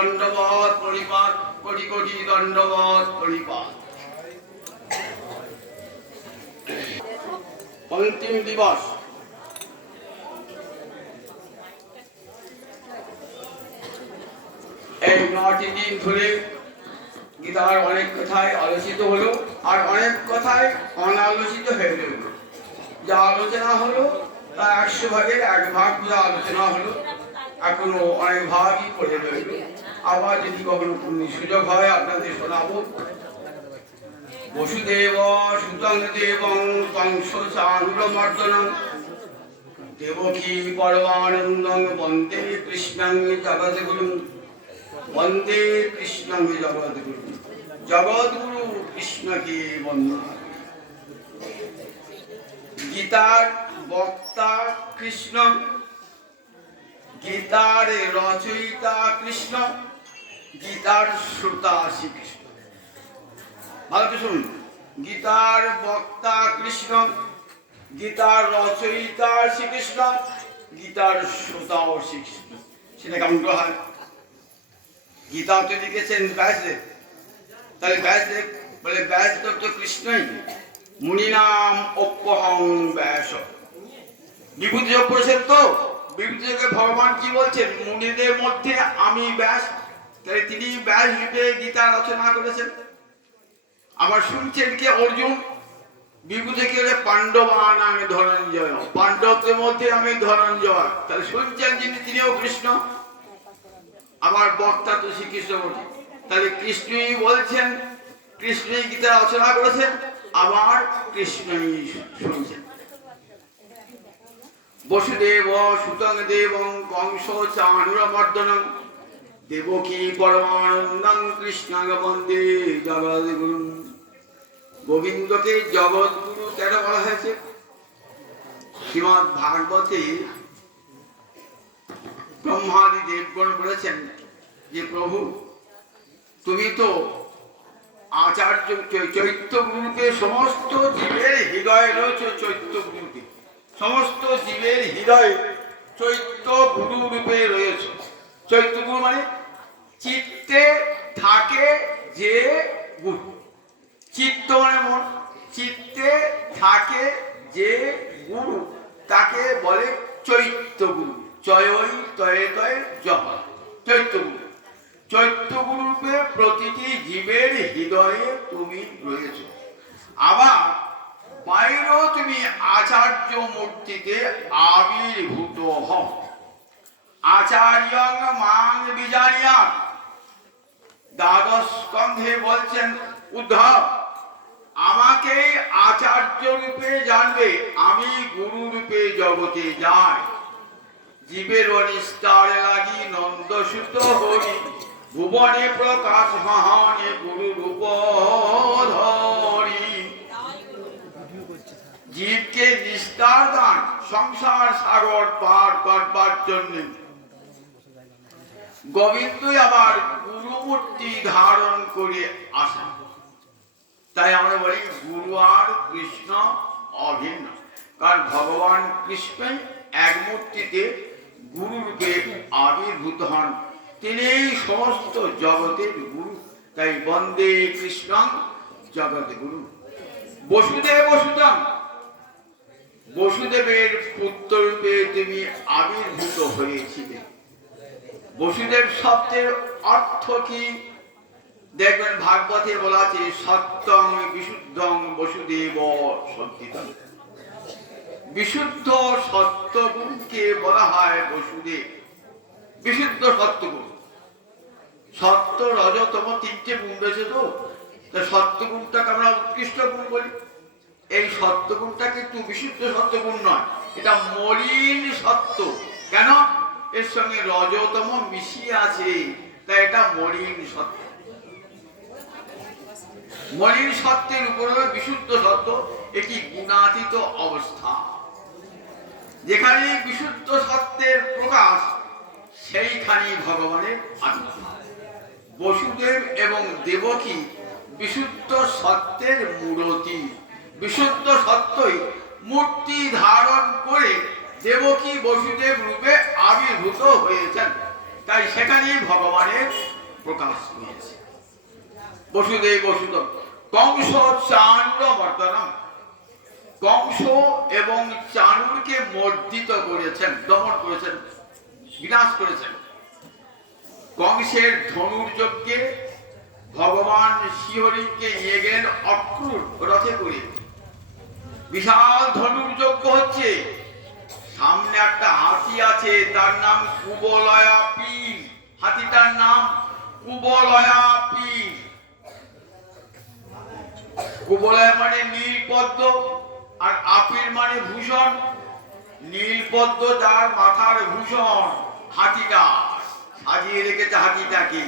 দণ্ডবত পরিপাত, কোটি কোটি দণ্ডবত পরিপাত। অন্তিম দিবস। এই 9টি দিন ধরে গীতার অনেক কথায় আলোচিত হলো, আর অনেক কথায় অনালোচিত হয়ে গেল। যা আলোচনা হলো তা 100 ভাগের 1 ভাগ যা আলোচনা হলো, এখনো অনেক ভাগই পড়ে রইল। আবার যদি কখনো সুযোগ হয় আপনাদের শোনাবো। বসুদেব সুতং দেবং কংস চানুরমর্দনং দেবকী পরমানন্দং বন্দে কৃষ্ণং জগদ্গুরুং, বন্দে কৃষ্ণং জগদ্গুরু। জগদ্গুরু কৃষ্ণকে বন্দনা। গীতার বক্তা কৃষ্ণ, গীতার রচয়িতা কৃষ্ণ, গীতার শ্রোতা শ্রীকৃষ্ণ। ভালো তো শুনুন, গীতার বক্তা কৃষ্ণ, গীতার রচয়িতা শ্রীকৃষ্ণ, গীতার শ্রোতাও শ্রীকৃষ্ণ। সেটা কেমন করে হয়? গীতা তো লিখেছেন ব্যাসদেব, তাহলে ব্যাসদেব বলে ব্যাসদেব তো কৃষ্ণই। মুনি নাম অপ্যহং ব্যাস। বিভূতি যোগ করেছেন তো, বিভূতি যোগে ভগবান কি বলছেন? মুনিদের মধ্যে আমি ব্যাস। তাহলে তিনি ব্যাস রূপে গীতা রচনা করেছেন। আবার শুনছেন কে? অর্জুন। বিভূতি কি হলে পাণ্ডবানাং ধনঞ্জয়, পাণ্ডবদের মধ্যে আমি ধনঞ্জয়। তাহলে শুনছেন যিনি, তিনিও কৃষ্ণ। আমার বক্তা তো শ্রীকৃষ্ণ বটে। তাহলে কৃষ্ণই বলছেন, কৃষ্ণই গীতা রচনা করেছেন, আবার কৃষ্ণই শুনছেন। বসুদেব সুতং দেবং কংস চানুরমর্দনং দেবকী পরমানন্দং কৃষ্ণং বন্দে জগদ্গুরুং। গোবিন্দকে জগদ্গুরু কেন বলা হয়েছে? শ্রীমদ্ ভাগবতে ব্রহ্মাদি দেবগণ বলেছেন যে প্রভু তুমি তো আচার্য চৈত্য গুরুকে, সমস্ত জীবের হৃদয়ে রয়েছে চৈত্য গুরুকে, সমস্ত জীবের হৃদয়ে চৈত্য গুরু রূপে রয়েছে। চৈত্য গুরু মানে চিত্তে থাকে যে গুরু। চিত্ত মানে মন, চিত্তে থাকে যে গুরু তাকে বলে চৈত্য গুরু। চয়ই তয়ে তয়ে জপ, চৈত্য গুরু। চৈত্য গুরুরূপে প্রতিটি জীবের হৃদয়ে তুমি রয়েছ। আবার বাইরেও তুমি আচার্য মূর্তিতে আবির্ভূত হও। আচার্যং মাং বিজানিয়া, দ্বাদশ স্কন্ধে বলছেন উদ্ধব, আমাকে আচার্য রূপে জানবে, আমি গুরু রূপে জগতে যাই। জীবের অনিষ্টার লাগি নন্দসুত হরি, ভুবনে প্রকাশ মহানে গুরু রূপ ধরি। জীবকে নিস্তার দান, সংসার সাগর পার করবার জন্য গোবিন্দই আবার গুরুমূর্তি ধারণ করে আসেন। তাই আমরা বলি গুরু আর কৃষ্ণ অভিন্ন, কারণ ভগবান কৃষ্ণ এক মূর্তিতে গুরু রূপে আবির্ভূত হন। তিনি সমস্ত জগতের গুরু। তাই বন্দে কৃষ্ণ জগৎ গুরু। বসুদেব সুতং, বসুদেবের পুত্র রূপে তুমি আবির্ভূত হয়েছিলে। বসুদেব শব্দের অর্থ কি? দেখবেন ভাগবতে বলা আছে সত্যং বিশুদ্ধং বসুদেব সত্তিতং। বিশুদ্ধ সত্যগুণকে বলা হয় বসুদেব, বিশুদ্ধ সত্যগুণ। সত্য রজতম 3টে গুণ রয়েছে তো, সত্যগুণটাকে আমরা উৎকৃষ্ট গুণ বলি। এই সত্যগুণটা কিন্তু বিশুদ্ধ সত্যগুণ নয়, এটা মলিন সত্য। কেন? এর সঙ্গে রজতম মিশিয়ে আছে, তাই এটা মলিন সত্য। মলিন সত্যের উপরে বিশুদ্ধ সত্য, এটি গুণাতীত অবস্থা। যেখানে বিশুদ্ধ সত্যের প্রকাশ, সেইখানে ভগবানের আবির্ভাব। বসুদেব এবং দেবকী বিশুদ্ধ সত্যের মূরতি। বিশুদ্ধ সত্যই মূর্তি ধারণ করে দেবকী বসুদেব রূপে আবির্ভূত হয়েছেন। তাই সেখানেই ভগবানের প্রকাশ হয়েছে। বসুদেব বসুদেব কংস চাণূর বর্তনম, কংস এবং চাণূরকে মর্দিত করেছেন, দমন করেছেন, বিনাশ করেছেন। কংসের ধনুর যজ্ঞে ভগবান শ্রীহরিকে নিয়ে গেলেন অক্রূর রথে করে। বিশাল ধনুর যজ্ঞ হচ্ছে, সামনে একটা হাতি আছে, তার নাম কুবলয়া পীর। হাতিটার নাম কুবলয়া পীর। কুবলয়া মানে নীল পদ্ম, আর আপীর মানে ভূষণ। নীল পদ্ম যার মাথার ভূষণ, হাতিটা সাজিয়ে রেখেছে হাতিটাকে।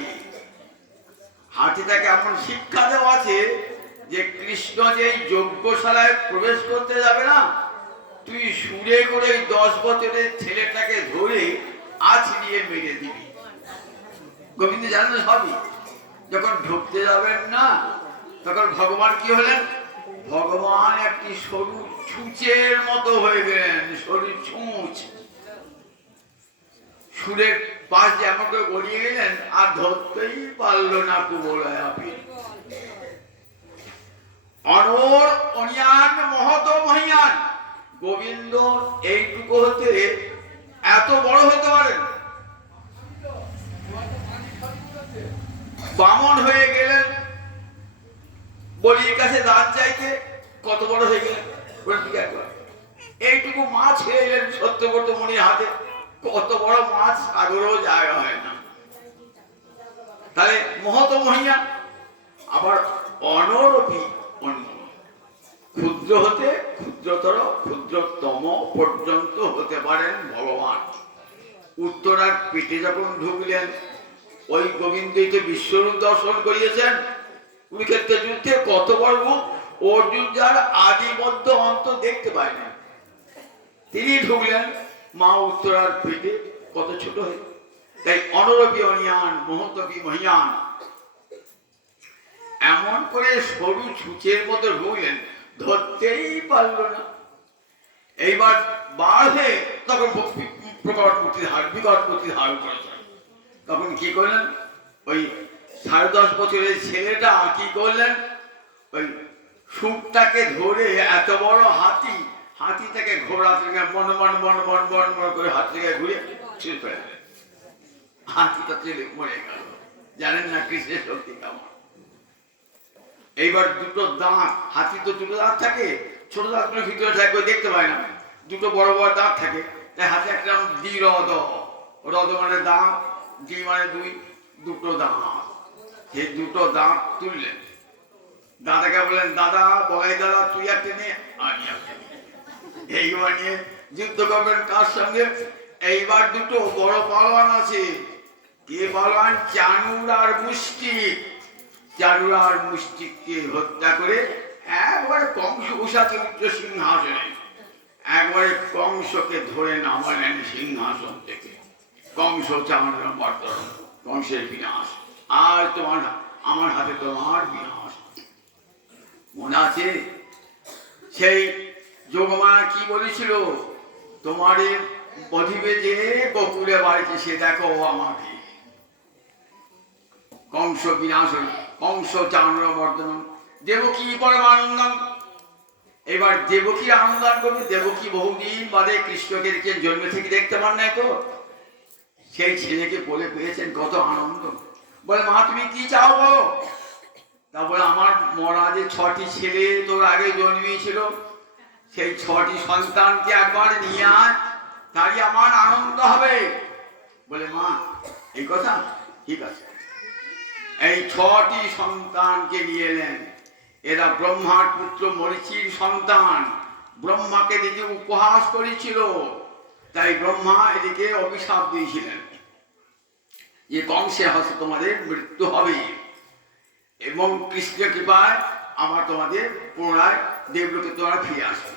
হাতিটাকে এমন শিক্ষা দেওয়া আছে যে কৃষ্ণ যে যজ্ঞশালায় প্রবেশ করতে যাবে না, তুই সুরে করে 10 বছরের ছেলেটাকে ধরে আছড়িয়ে মেরে দিবি। গোবিন্দ জানেন সবই। যখন ঢুকতে যাবেন না, তখন ভগবান কি হলেন? ভগবান একটি সরু ছুঁচের মতো হয়ে গেলেন, সরু ছুঁচ। সুরের পাশ যে এমন করে গড়িয়ে গেলেন, আর ধরতেই পারল না কুবলয়া পীর। অনর অনিয়ান মহত মহিয়ান। গোবিন্দ এইটুকু হতে এত বড় হতে পারেন। বামন হয়ে গেলেন, বলির কাছে দান চাইতে, কত বড় হয়ে গেলেন। এইটুকু মাছ খেয়ে এলেন সত্যব্রত মুনির হাতে। কত বড় মাছ সাগরেও জায়গা হয় না। তাহলে মহত মহিয়া, আবার অনরপি অন্য, ক্ষুদ্র হতে ক্ষুদ্রতর ক্ষুদ্রতম পর্যন্ত হতে পারেন ভগবান। উত্তরার পেটে যখন ঢুকলেন, ওই গোবিন্দই তো বিশ্বরূপ দর্শন করিয়েছেন। কুরুক্ষেত্রের যুদ্ধে কত বড় রূপ, অর্জুন যার আদি মধ্য অন্ত দেখতে পায় না, তিনি ঢুকলেন মা উত্তরার পেটে, কত ছোট হয়ে। তাই অনরপি অনিয়ান মহতপি মহিয়ান, এমন করে সরু ছুঁচের মতো ঢুকলেন, ধরতেই পারল না। এইবার বার হয়ে তখন প্রকট মূর্তির হার, বিকট মূর্তির হার করেছেন। তখন কি করলেন? ওই 10.5 বছরের ছেলেটা কি করলেন? ওই সুপটাকে ধরে, এত বড় হাতি, হাতিটাকে ঘোড়া থেকে মন মন মন মন মন মন করে হাত থেকে ঘুরে ছিঁড়ে ফেলে। হাতিটা ছেলে মরে গেল। জানেন না কৃষ্ণের শক্তি কেমন। এইবার দুটো দাঁত, হাতি তো দুটো দাঁত থাকে, ছোট দাঁতগুলো ভিতরে থাকবে, দেখতে পায় না। দুটো বড় বড় দাঁত থাকে, তাই হাতে একটা দ্বিরদ, রদ মানে দাঁত, দ্বি মানে দুই, দুটো দাঁত। সেই দুটো দাঁত তুললেন, দাদাকে বললেন, দাদা বলাই দাদা তুই একটা নিয়ে, আমি একটা নিয়ে। এইবার নিয়ে যুদ্ধ করবেন কার সঙ্গে? এইবার দুটো বড় পালোয়ান আছে। কে পালোয়ান? চাণূর আর মুষ্টিক। চাণূর আর মুষ্টিককে হত্যা করে একবারে কংস বসাতে উচ্চ সিংহাসনে, একবারে কংসকে ধরে নামালেন সিংহাসন থেকে। কংস চাণূর মর্দন, কংসের বিনাশ। আর তোমার আমার হাতে তোমার বিনাশ। মনে আছে সেই যোগমায়া কি বলেছিল? তোমারে বধিবে যে বকুলে বাড়িতে, সে দেখো আমাকে। কংস বিনাশ হল, কংস চাণূর মর্দন, দেবকী পরমানন্দম। এবার দেবকী আনন্দান করবে। দেবকী বহুদিন বাদে কৃষ্ণকে দেখে, জন্ম থেকে দেখতে পান নাই তো, সেই ছেলেকে বলে পেয়েছেন, কত আনন্দ। বলে, মা তুমি কি চাও বলো। তা বলে, আমার মরা যে 6টি ছেলে তোর আগে জন্মিয়েছিল, সেই 6টি সন্তানকে একবার নিয়ে আয়, তারই আমার আনন্দ হবে। বলে, মা এই কথা, ঠিক আছে। এই 6টি সন্তানকে নিয়ে এলেন। এরা ব্রহ্মার পুত্র মরীচির সন্তান। ব্রহ্মাকে দিকে উপহাস করেছিল, তাই ব্রহ্মা এদিকে অভিশাপ দিয়েছিলেন যে কংসে হস্তে তোমাদের মৃত্যু হবে, এবং কৃষ্ণের কৃপায় আমার তোমাদের পুনরায় দেবলোকে তোমরা ফিরে আসবে।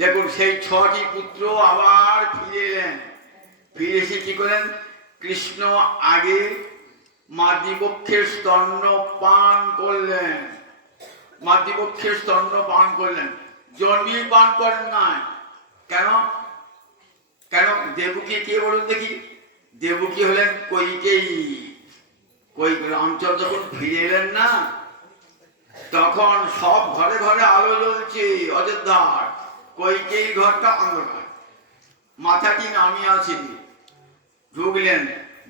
দেখুন, সেই 6টি পুত্র আবার ফিরে এলেন। ফিরে এসে কি করেন? কৃষ্ণ আগে মাতৃপক্ষের স্তন্য পান করলেন। মাতৃপক্ষের স্তন্য পান করলেন, জন্মেই পান করেন না। কেন? কেন? দেবকী কে বলুন দেখি? দেবকী হলেন কইকেয়ী। রামচন্দ্র যখন ফিরে এলেন না, তখন সব ঘরে ঘরে আলো জ্বলছে অযোধ্যার, কইকেয়ী ঘরটা অন্ধকার। মাথাটি নামিয়ে আছে, ঢুকলেন,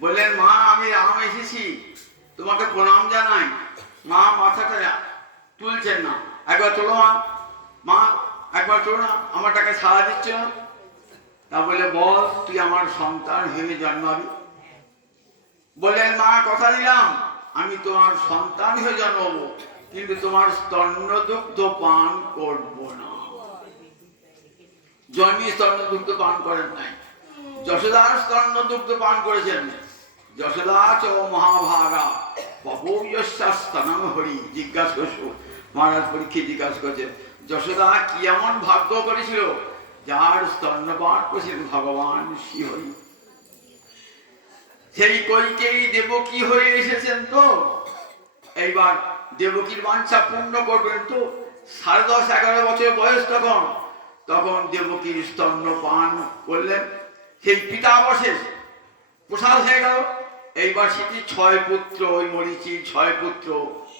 বললেন মা আমি রাম এসেছি, তোমাকে প্রণাম জানাই। মা মাথাটা তুলছেন না, একবার তোলো মা, মা একবার তোলো না, আমার টাকা সাড়া দিচ্ছে না। তা বলে বল তুই আমার সন্তান ভেবে জন্মাবি। বললেন মা কথা দিলাম আমি তোমার সন্তান হয়ে জন্মাবো, কিন্তু তোমার স্তন্যদুগ্ধ পান করব না। জন্মী স্তন্যদুগ্ধ পান করেন নাই, যশোদার স্তন্যদুগ্ধ পান করেছেন। যশোদা চ মহাভাগা পপৌযস্যাস্তনম হরি। জিজ্ঞাসা করছো মহারাজ পরীক্ষিত জিজ্ঞাসা করছেন যশোদা কি এমন ভাগ্য করেছিল যার স্তন্যপান করেছিলেন ভগবান শ্রীহরি। সেই কইকেয়ী দেবকী হয়ে এসেছেন তো, এইবার দেবকীর বাঞ্ছা পূর্ণ করবেন তো। 10.5-11 বছর বয়স তখন, তখন দেবকীর স্তন্যপান করলেন। সেই পিতাবশেষ প্রসাদ হয়ে গেল। এইবার সেটি 6 পুত্র, ওই মরীচির 6 পুত্র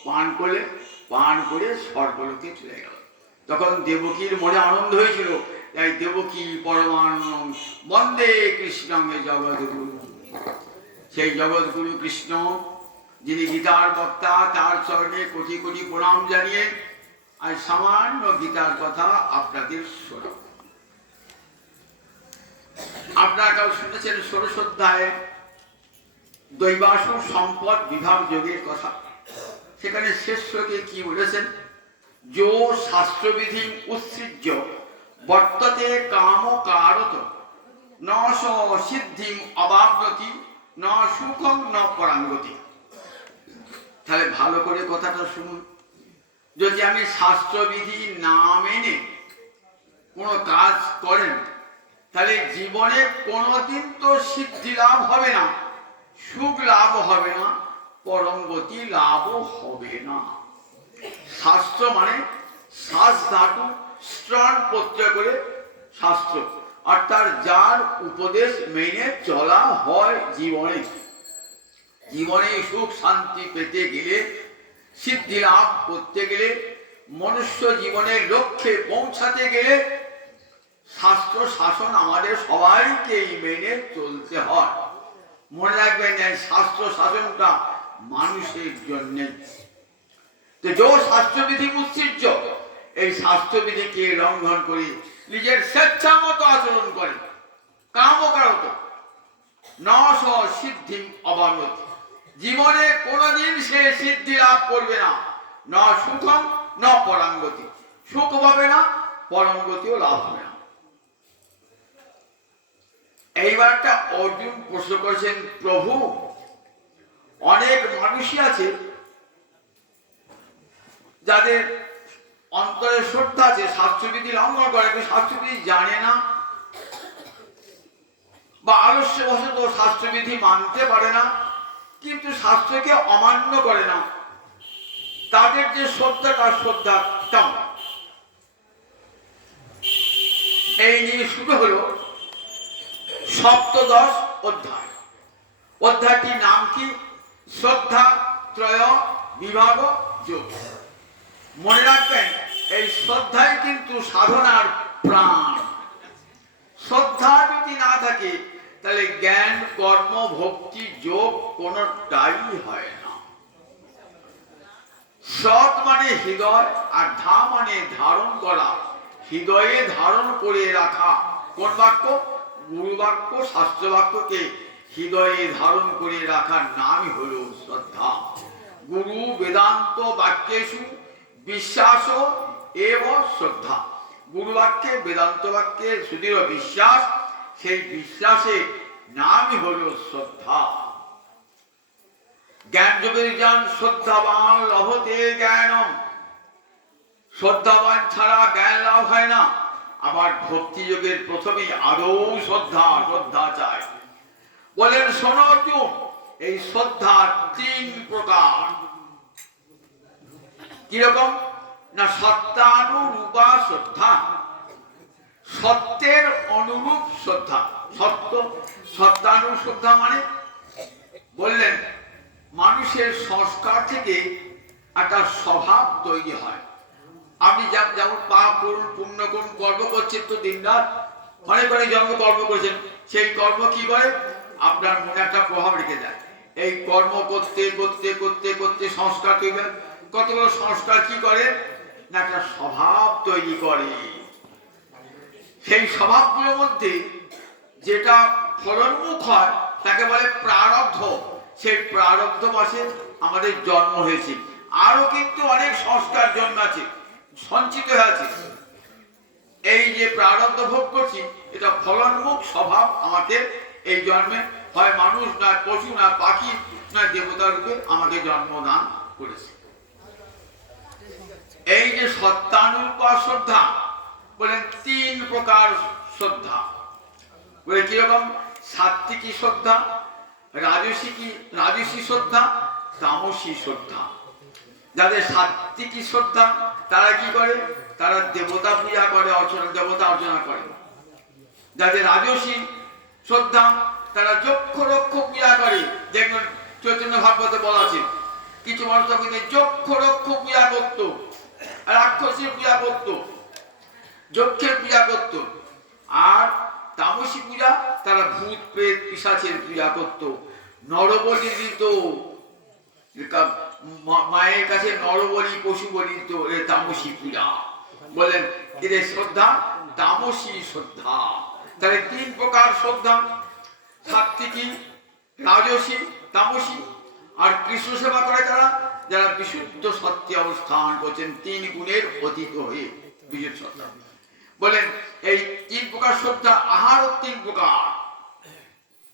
পান করলেন। পান করে স্বর্গলোকে চলে গেল। তখন দেবকীর মনে আনন্দ হয়েছিল, তাই দেবকী পরমানন্দ বন্দে কৃষ্ণকে জগৎগুরু। সেই জগৎগুরু কৃষ্ণ যিনি গীতার বক্তা, তার চরণে কোটি কোটি প্রণাম জানিয়ে আর সামান্য গীতার কথা আপনাদের শোনাব। আপনারা কেউ শুনেছেন 16 অধ্যায়ে দৈবাসুর সম্পদ বিভাগ যোগের কথা। সেখানে শেষ শ্লোকে কি বলেছেন? যো শাস্ত্রবিধি উৎসৃজ্য বর্ততে কাম কারত ন স সিদ্ধিম অবাপ্নতি ন সুখং ন পরাঙ্গতি। তাহলে ভালো করে কথাটা শুনুন। যদি আমি শাস্ত্রবিধি না মেনে কোনো কাজ করেন, তাহলে জীবনে কোনোদিন তো সিদ্ধি লাভ হবে না, সুখ লাভ হবে না, পরঙ্গতি লাভও হবে না। শাস্ত্র মানে শ্বাস ধাতু স্ত্রণ প্রত্যয় করে শাস্ত্র, অর্থাৎ যার উপদেশ মেনে চলা হয় জীবনে। জীবনে সুখ শান্তি পেতে গেলে, সিদ্ধি লাভ করতে গেলে, মনুষ্য জীবনের লক্ষ্যে পৌঁছাতে গেলে শাস্ত্র শাসন আমাদের সবাইকেই মেনে চলতে হয়। মনে রাখবেন এই শাস্ত্র শাসনটা মানুষের জন্যে। তো যে শাস্ত্রবিধি উৎসৃজ্য, এই শাস্ত্রবিধিকে লঙ্ঘন করে নিজের স্বেচ্ছা মতো আচরণ করে কামকারত ন স সিদ্ধিম অবাপ্নতি, জীবনে কোনোদিন সে সিদ্ধি লাভ করবে না। ন সুখম ন পরাঙ্গতি, সুখ পাবে না, পরাঙ্গতিও লাভ হবে না। এইবারটা অর্জুন প্রশ্ন করেছেন, প্রভু অনেক মানুষই আছে যাদের অন্তরে শ্রদ্ধা আছে, শাস্ত্রবিধি লঙ্ঘন করে, শাস্ত্রবিধি জানে না বা আলস্যবশত শাস্ত্রবিধি মানতে পারে না, কিন্তু শাস্ত্রকে অমান্য করে না। তাদের যে শ্রদ্ধাটা, শ্রদ্ধা কেমন? এই নিয়ে শুরু হলো 17 অধ্যায়। অধ্যায়টির নাম কি? শ্রদ্ধা ত্রয় বিভাগ যোগ। মনে রাখবেন এই শ্রদ্ধাই কিন্তু সাধনার প্রাণ। শ্রদ্ধা যদি না থাকে তাহলে জ্ঞান কর্ম ভক্তি যোগ কোনটাই হয় না। সৎ মানে হৃদয়, আর ধা মানে ধারণ করা, হৃদয়ে ধারণ করে রাখা। কোন বাক্য? গুরু বাক্য, শাস্ত্র বাক্যকে হৃদয়ে ধারণ করে রাখার নামই হলো শ্রদ্ধা। গুরু বেদান্ত বাক্যেষু বিশ্বাস এব শ্রদ্ধা। গুরু বাক্যে, বেদান্ত বাক্যে সুদৃঢ় বিশ্বাস, সেই বিশ্বাসের নামই হলো শ্রদ্ধা। জ্ঞান যোগের জ্ঞান শ্রদ্ধাবান লভতে জ্ঞানম। শ্রদ্ধাবান ছাড়া জ্ঞান লাভ হয় না। আবার ভক্তি যোগের প্রথমেই আদৌ শ্রদ্ধা চাই। বলেন শোনো তুমি, এই শ্রদ্ধা 3 প্রকার। কিরকম না? সত্যানুরূপা শ্রদ্ধা, সত্যের অনুরূপ শ্রদ্ধা। সত্য, সত্যানুশ্রদ্ধা মানে বললেন মানুষের সংস্কার থেকে একটা স্বভাব তৈরি হয়। আপনি যেমন পাপ করুন, পুণ্য করুন, কর্ম করছেন তো দিনরাত অনেক অনেক জন্ম কর্ম করেছেন, সেই কর্ম কি করে আপনার মনে একটা প্রভাব রেখে যায়। এই কর্ম করতে করতে করতে করতে সংস্কার তৈরি হয়। কতগুলো সংস্কার কি করে না একটা স্বভাব তৈরি করে। সেই স্বভাবগুলোর মধ্যে যেটা ফলন্মুখ হয় তাকে বলে প্রারব্ধ। সেই প্রারব্ধ বশে আমাদের জন্ম হয়েছে। আরো কিন্তু অনেক সংস্কার জন্ম আছে, সঞ্চিত হয়ে আছে। এই যে প্রারব্ধ ভোগ করছি এটা ফলন্মুখ স্বভাব আমাদের এই জন্মে হয় মানুষ না পশু না পাখি না দেবতার রূপে আমাকে জন্মদান করেছে। এই যে সত্যানুরূপা শ্রদ্ধা বলেন তিন প্রকার শ্রদ্ধা বলে কিরকম? সাত্ত্বিকী শ্রদ্ধা, রাজসী শ্রদ্ধা, তামসী শ্রদ্ধা। যাদের সাত্ত্বিকী শ্রদ্ধা তারা কি করে? তারা দেবতা পূজা করে, দেবতা অর্চনা করে। যাদের রাজসী শ্রদ্ধা তারা যক্ষ রক্ষ পূজা করে। দেখবেন চৈতন্য ভাগবতে বলা আছে কিছু মানুষ তখন যক্ষ রক্ষ পূজা করতো, রাক্ষসের পূজা করতো, যক্ষের পূজা করত। আর তামসী পূজা তারা ভূত প্রেত পিশাচের পূজা করত, নরবলি দিত, মায়ের কাছে নরবলি পশু বলি দিত। তামসী পূজা বলেন এদের শ্রদ্ধা তামসী শ্রদ্ধা। তাহলে তিন প্রকার শ্রদ্ধা, সাত্ত্বিকী, রাজসী, তামসী। আর কৃষ্ণ সেবা করে তারা যারা বিশুদ্ধ সত্যে অবস্থান করছেন, তিন গুণের অতীত হয়ে বিশুদ্ধ শ্রদ্ধা। বলেন এই তিন প্রকার শ্রদ্ধা আহার তিন প্রকার।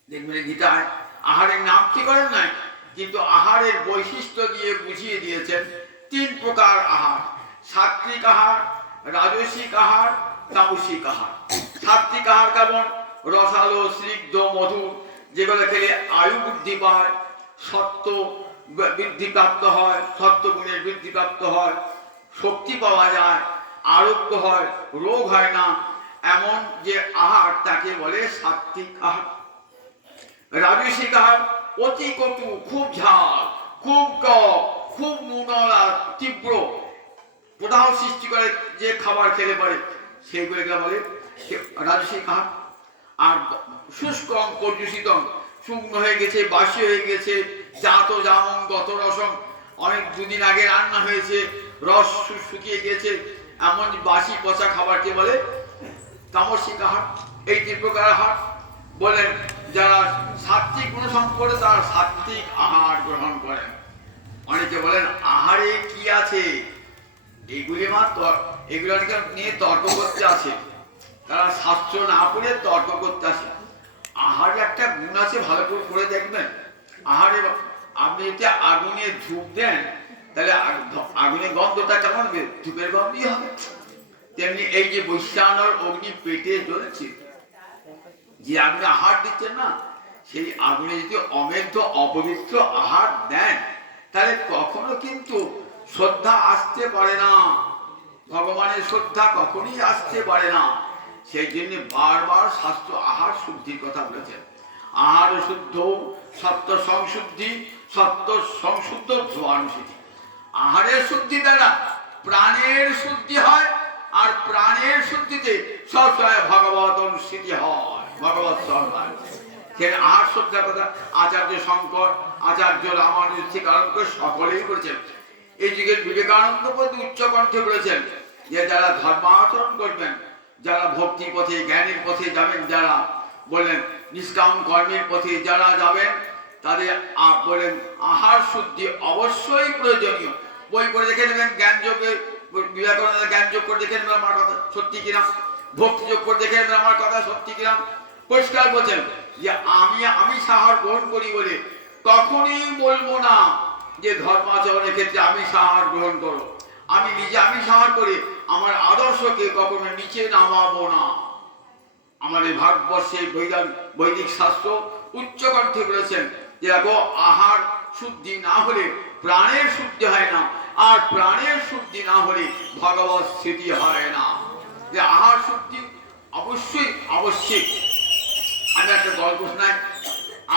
দেখবেন গীতায় আহারের নাম কি করেন নাই, কিন্তু আহারের বৈশিষ্ট্য দিয়ে বুঝিয়ে দিয়েছেন তিন প্রকার আহার: সাত্ত্বিক আহার, রাজসিক আহার, তামসিক আহার। সাত্ত্বিক আহার কেমন? রসালো, স্নিগ্ধ, মধুর, যেগুলো খেলে আয়ু বৃদ্ধি পায়, সত্য বৃদ্ধিপ্রাপ্ত হয়, সত্য গুণের বৃদ্ধিপ্রাপ্ত হয়, শক্তি পাওয়া যায়, আরোগ্য হয়, রোগ হয় না, এমন যে আহার তাকে বলে সাত্ত্বিক আহার। রাজসিক আহার অতি কটু, খুব ঝাল, খুব টক, খুব নুনলা, তীব্র প্রদাহ সৃষ্টি করে যে খাবার খেলে পারে সেইগুলোকে বলে রাজসিক আহার। আর শুষ্ক পর্যুষিতম, শুকনো হয়ে গেছে, বাসি হয়ে গেছে, জাত জামন গত রসম, অনেক দুদিন আগে রান্না হয়েছে, রস শুকিয়ে গেছে, এমন বাসি পচা খাবারকে বলে তামসিক আহার। এই তিন প্রকার আহার। বলেন যারা সাত্ত্বিক অনুসরণ করে তারা সাত্ত্বিক আহার গ্রহণ করেন। অনেকে বলেন আহারে কি আছে, এইগুলি মাত্র এগুলো নিয়ে তর্ক করতে আসে। তারা শাস্ত্র না পড়ে তর্ক করতে আসে। আহারে একটা গুণ আছে, ভালো করে দেখবেন। আহারে আপনি যদি আগুনে ধূপ দেন তাহলে আগুনের গন্ধটা কেমন হবে? ধূপের গন্ধই হবে। তেমনি এই যে বৈশ্বানর অগ্নি পেটে জ্বলছে, যে আপনি আহার দিচ্ছেন না, সেই আগুনে যদি অমেধ্য অপবিত্র আহার দেন তাহলে কখনো কিন্তু শ্রদ্ধা আসতে পারে না, ভগবানের শ্রদ্ধা কখনই আসতে পারে না। সেই জন্য বারবার শাস্ত্র আহার শুদ্ধির কথা বলেছেন। আহার শুদ্ধ সত্য সংশুদ্ধি, সত্য সংশুদ্ধ ধ্রুবানুশুদ্ধি। আহারের শুদ্ধি দ্বারা প্রাণের শুদ্ধি হয়, আর প্রাণের শুদ্ধিতে সবসময় ভগবত অনুষ্ঠিতি হয়, ভগবত সন্ধান। সেখানে আহার শ্রদ্ধার কথা আচার্য শঙ্কর, আচার্য রামানুজ থেকে আরম্ভ করে সকলেই করেছেন। এই যুগের বিবেকানন্দ পর্যন্ত উচ্চ কণ্ঠে বলেছেন যে যারা ধর্মাচরণ করবেন, যারা ভক্তি পথে জ্ঞানের পথে যাবেন, যারা বললেন নিষ্কাম কর্মের পথে যারা যাবেন, তাদের বলেন আহার শুদ্ধি অবশ্যই প্রয়োজনীয়। বই পড়ে দেখে নেবেন, জ্ঞান যোগে বিবেকানন্দ জ্ঞান যোগ করে দেখে নেবেন আমার কথা সত্যি কিনা, ভক্তি যোগ করে দেখে নেবেন আমার কথা সত্যি কিনা। পরিষ্কার বলছেন যে আমি সাহার গ্রহণ করি বলে কখনই বলবো না যে ধর্মাচরণের ক্ষেত্রে আমি সাহার গ্রহণ করো। আমি নিজে আমি সাহার করে আমার আদর্শকে কখনো নিচে নামাবো না। আমাদের ভারতবর্ষে বৈদিক শাস্ত্র উচ্চ কণ্ঠে বলেছেন যে দেখো আহার শুদ্ধি না হলে প্রাণের শুদ্ধি হয় না, আর প্রাণের শুদ্ধি না হলে ভগবত স্মৃতি হয় না। যে আহার শুদ্ধি অবশ্যই আবশ্যিক। আমি একটা গল্প শোনাই।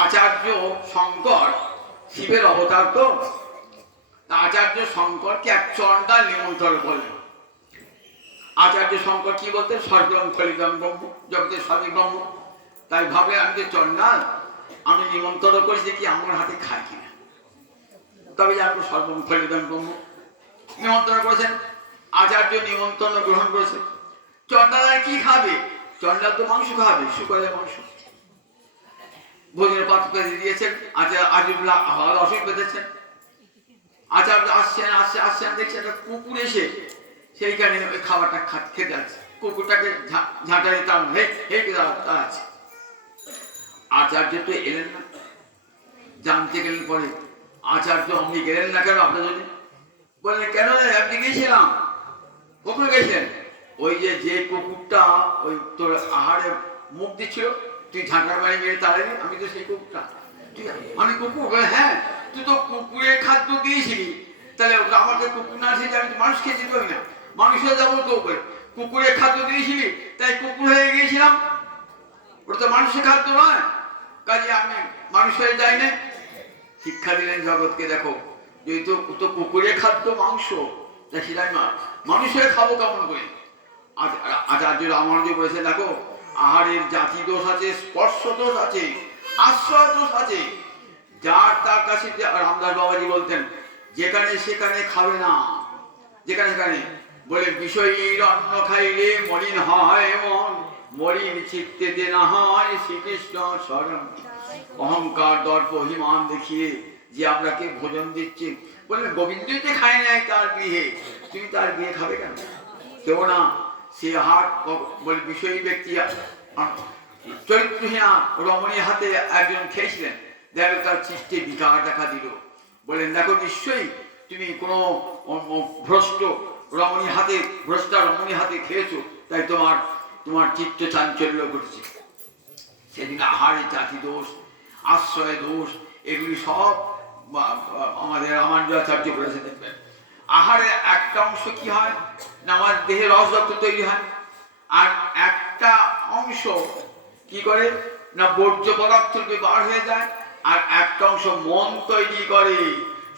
আচার্য শঙ্কর শিবের অবতার তো, আচার্য শঙ্করকে এক চণ্ডাল নিমন্ত্রণ করলেন। আচার্য শঙ্কর কি বলতেন? সর্বম খলিদম ব্রহ্ম, জগতের সবই ব্রহ্ম। তাই ভাবলেন আমি যে চণ্ডাল, আমি নিমন্ত্রণ করেছি কি আমার হাতে খাই কিনা, তবে জানবো সর্বম খলিদম ব্রহ্ম। নিমন্ত্রণ করেছেন, আচার্য নিমন্ত্রণ গ্রহণ করেছেন। চণ্ডাল আর কি খাবে? চণ্ডাল তো মাংস খাবে, শুকরের মাংস। ভোজনের পাত্র পেতে দিয়েছেন, আচার্য অসুখ পেতেছেন। আচার্য আসছেন দেখছেন একটা কুকুর এসে সেইখানে ওই খাবারটা খেতে আছে। কুকুরটাকে ঝাঁটারে আছে। আচার্য তো এলেন না, জানতে গেলেন পরে। আচার্য অমনি গেলেন না কেন আপনার জন্য? বললেন কেন আপনি গিয়েছিলাম? কখন গেছিলেন? ওই যে কুকুরটা ওই তোর আহারে মুখ দিচ্ছিল, তুই ঝাঁটার বাড়ি মেরে তাড়ালি, আমি তো সেই কুকুরটা। আমি কুকুর? হ্যাঁ, তুই তো কুকুরের খাদ্য দিয়েছিলি, তাহলে আমাকে কুকুর না খেয়ে আমি মানুষ খেয়ে যেতে পারি না, মানুষ হয়ে যাবো কেউ করে। কুকুরের খাদ্য দিয়েছিলি তাই কুকুর হয়ে গিয়েছিলাম, ওটা তো মানুষের খাদ্য নয়, কাজে আমি মানুষ হয়ে যাই না। শিক্ষা দিলেন জগৎকে, দেখো যেহেতু তো কুকুরের খাদ্য মাংস, তাই সেটাই মানুষ হয়ে খাবো কেমন করে? আচার্য রামানুজ বলেছে দেখো, আহারের জাতি দোষ আছে, স্পর্শ দোষ আছে, আশ্রয় দোষ আছে। যার তার কাছে, রামদাস বাবাজি বলতেন যেখানে সেখানে খাবে না, যেখানে সেখানে। বলে বিষয়ীর অন্ন খাইলে মলিন হয় মন, মলিন চিত্তে না হয় শ্রীকৃষ্ণ স্মরণ। অহংকার দর্প অভিমান দেখিয়ে যে আপনাকে ভোজন দিচ্ছে, বললেন গোবিন্দই তো খায় নাই তার গৃহে, তুমি তার গৃহে খাবে কেন? কেউ না। সে হাট বলে বিষয়ী ব্যক্তি চরিত্রহীনা রমণীর হাতে একজন খেয়েছিলেন, দেখো তার চিত্তে বিকার দেখা দিল। বলেন দেখো নিশ্চয়ই তুমি কোনো ভ্রষ্ট রমণীর হাতে, ভ্রষ্টা রমণীর হাতে খেয়েছো, তাই তোমার চিত্ত চাঞ্চল্য ঘটেছে। সেদিন আহারের জাতি দোষ, আশ্রয় দোষ, এগুলি সব আমাদের রামানুজাচার্য বলেছে। দেখবেন আহারের একটা অংশ কি হয় না, আমার দেহে রসরক্ত তৈরি হয়, আর একটা অংশ কি করে না বর্জ্য পদার্থ বার হয়ে যায়, আর একটা অংশ মন তৈরি করে,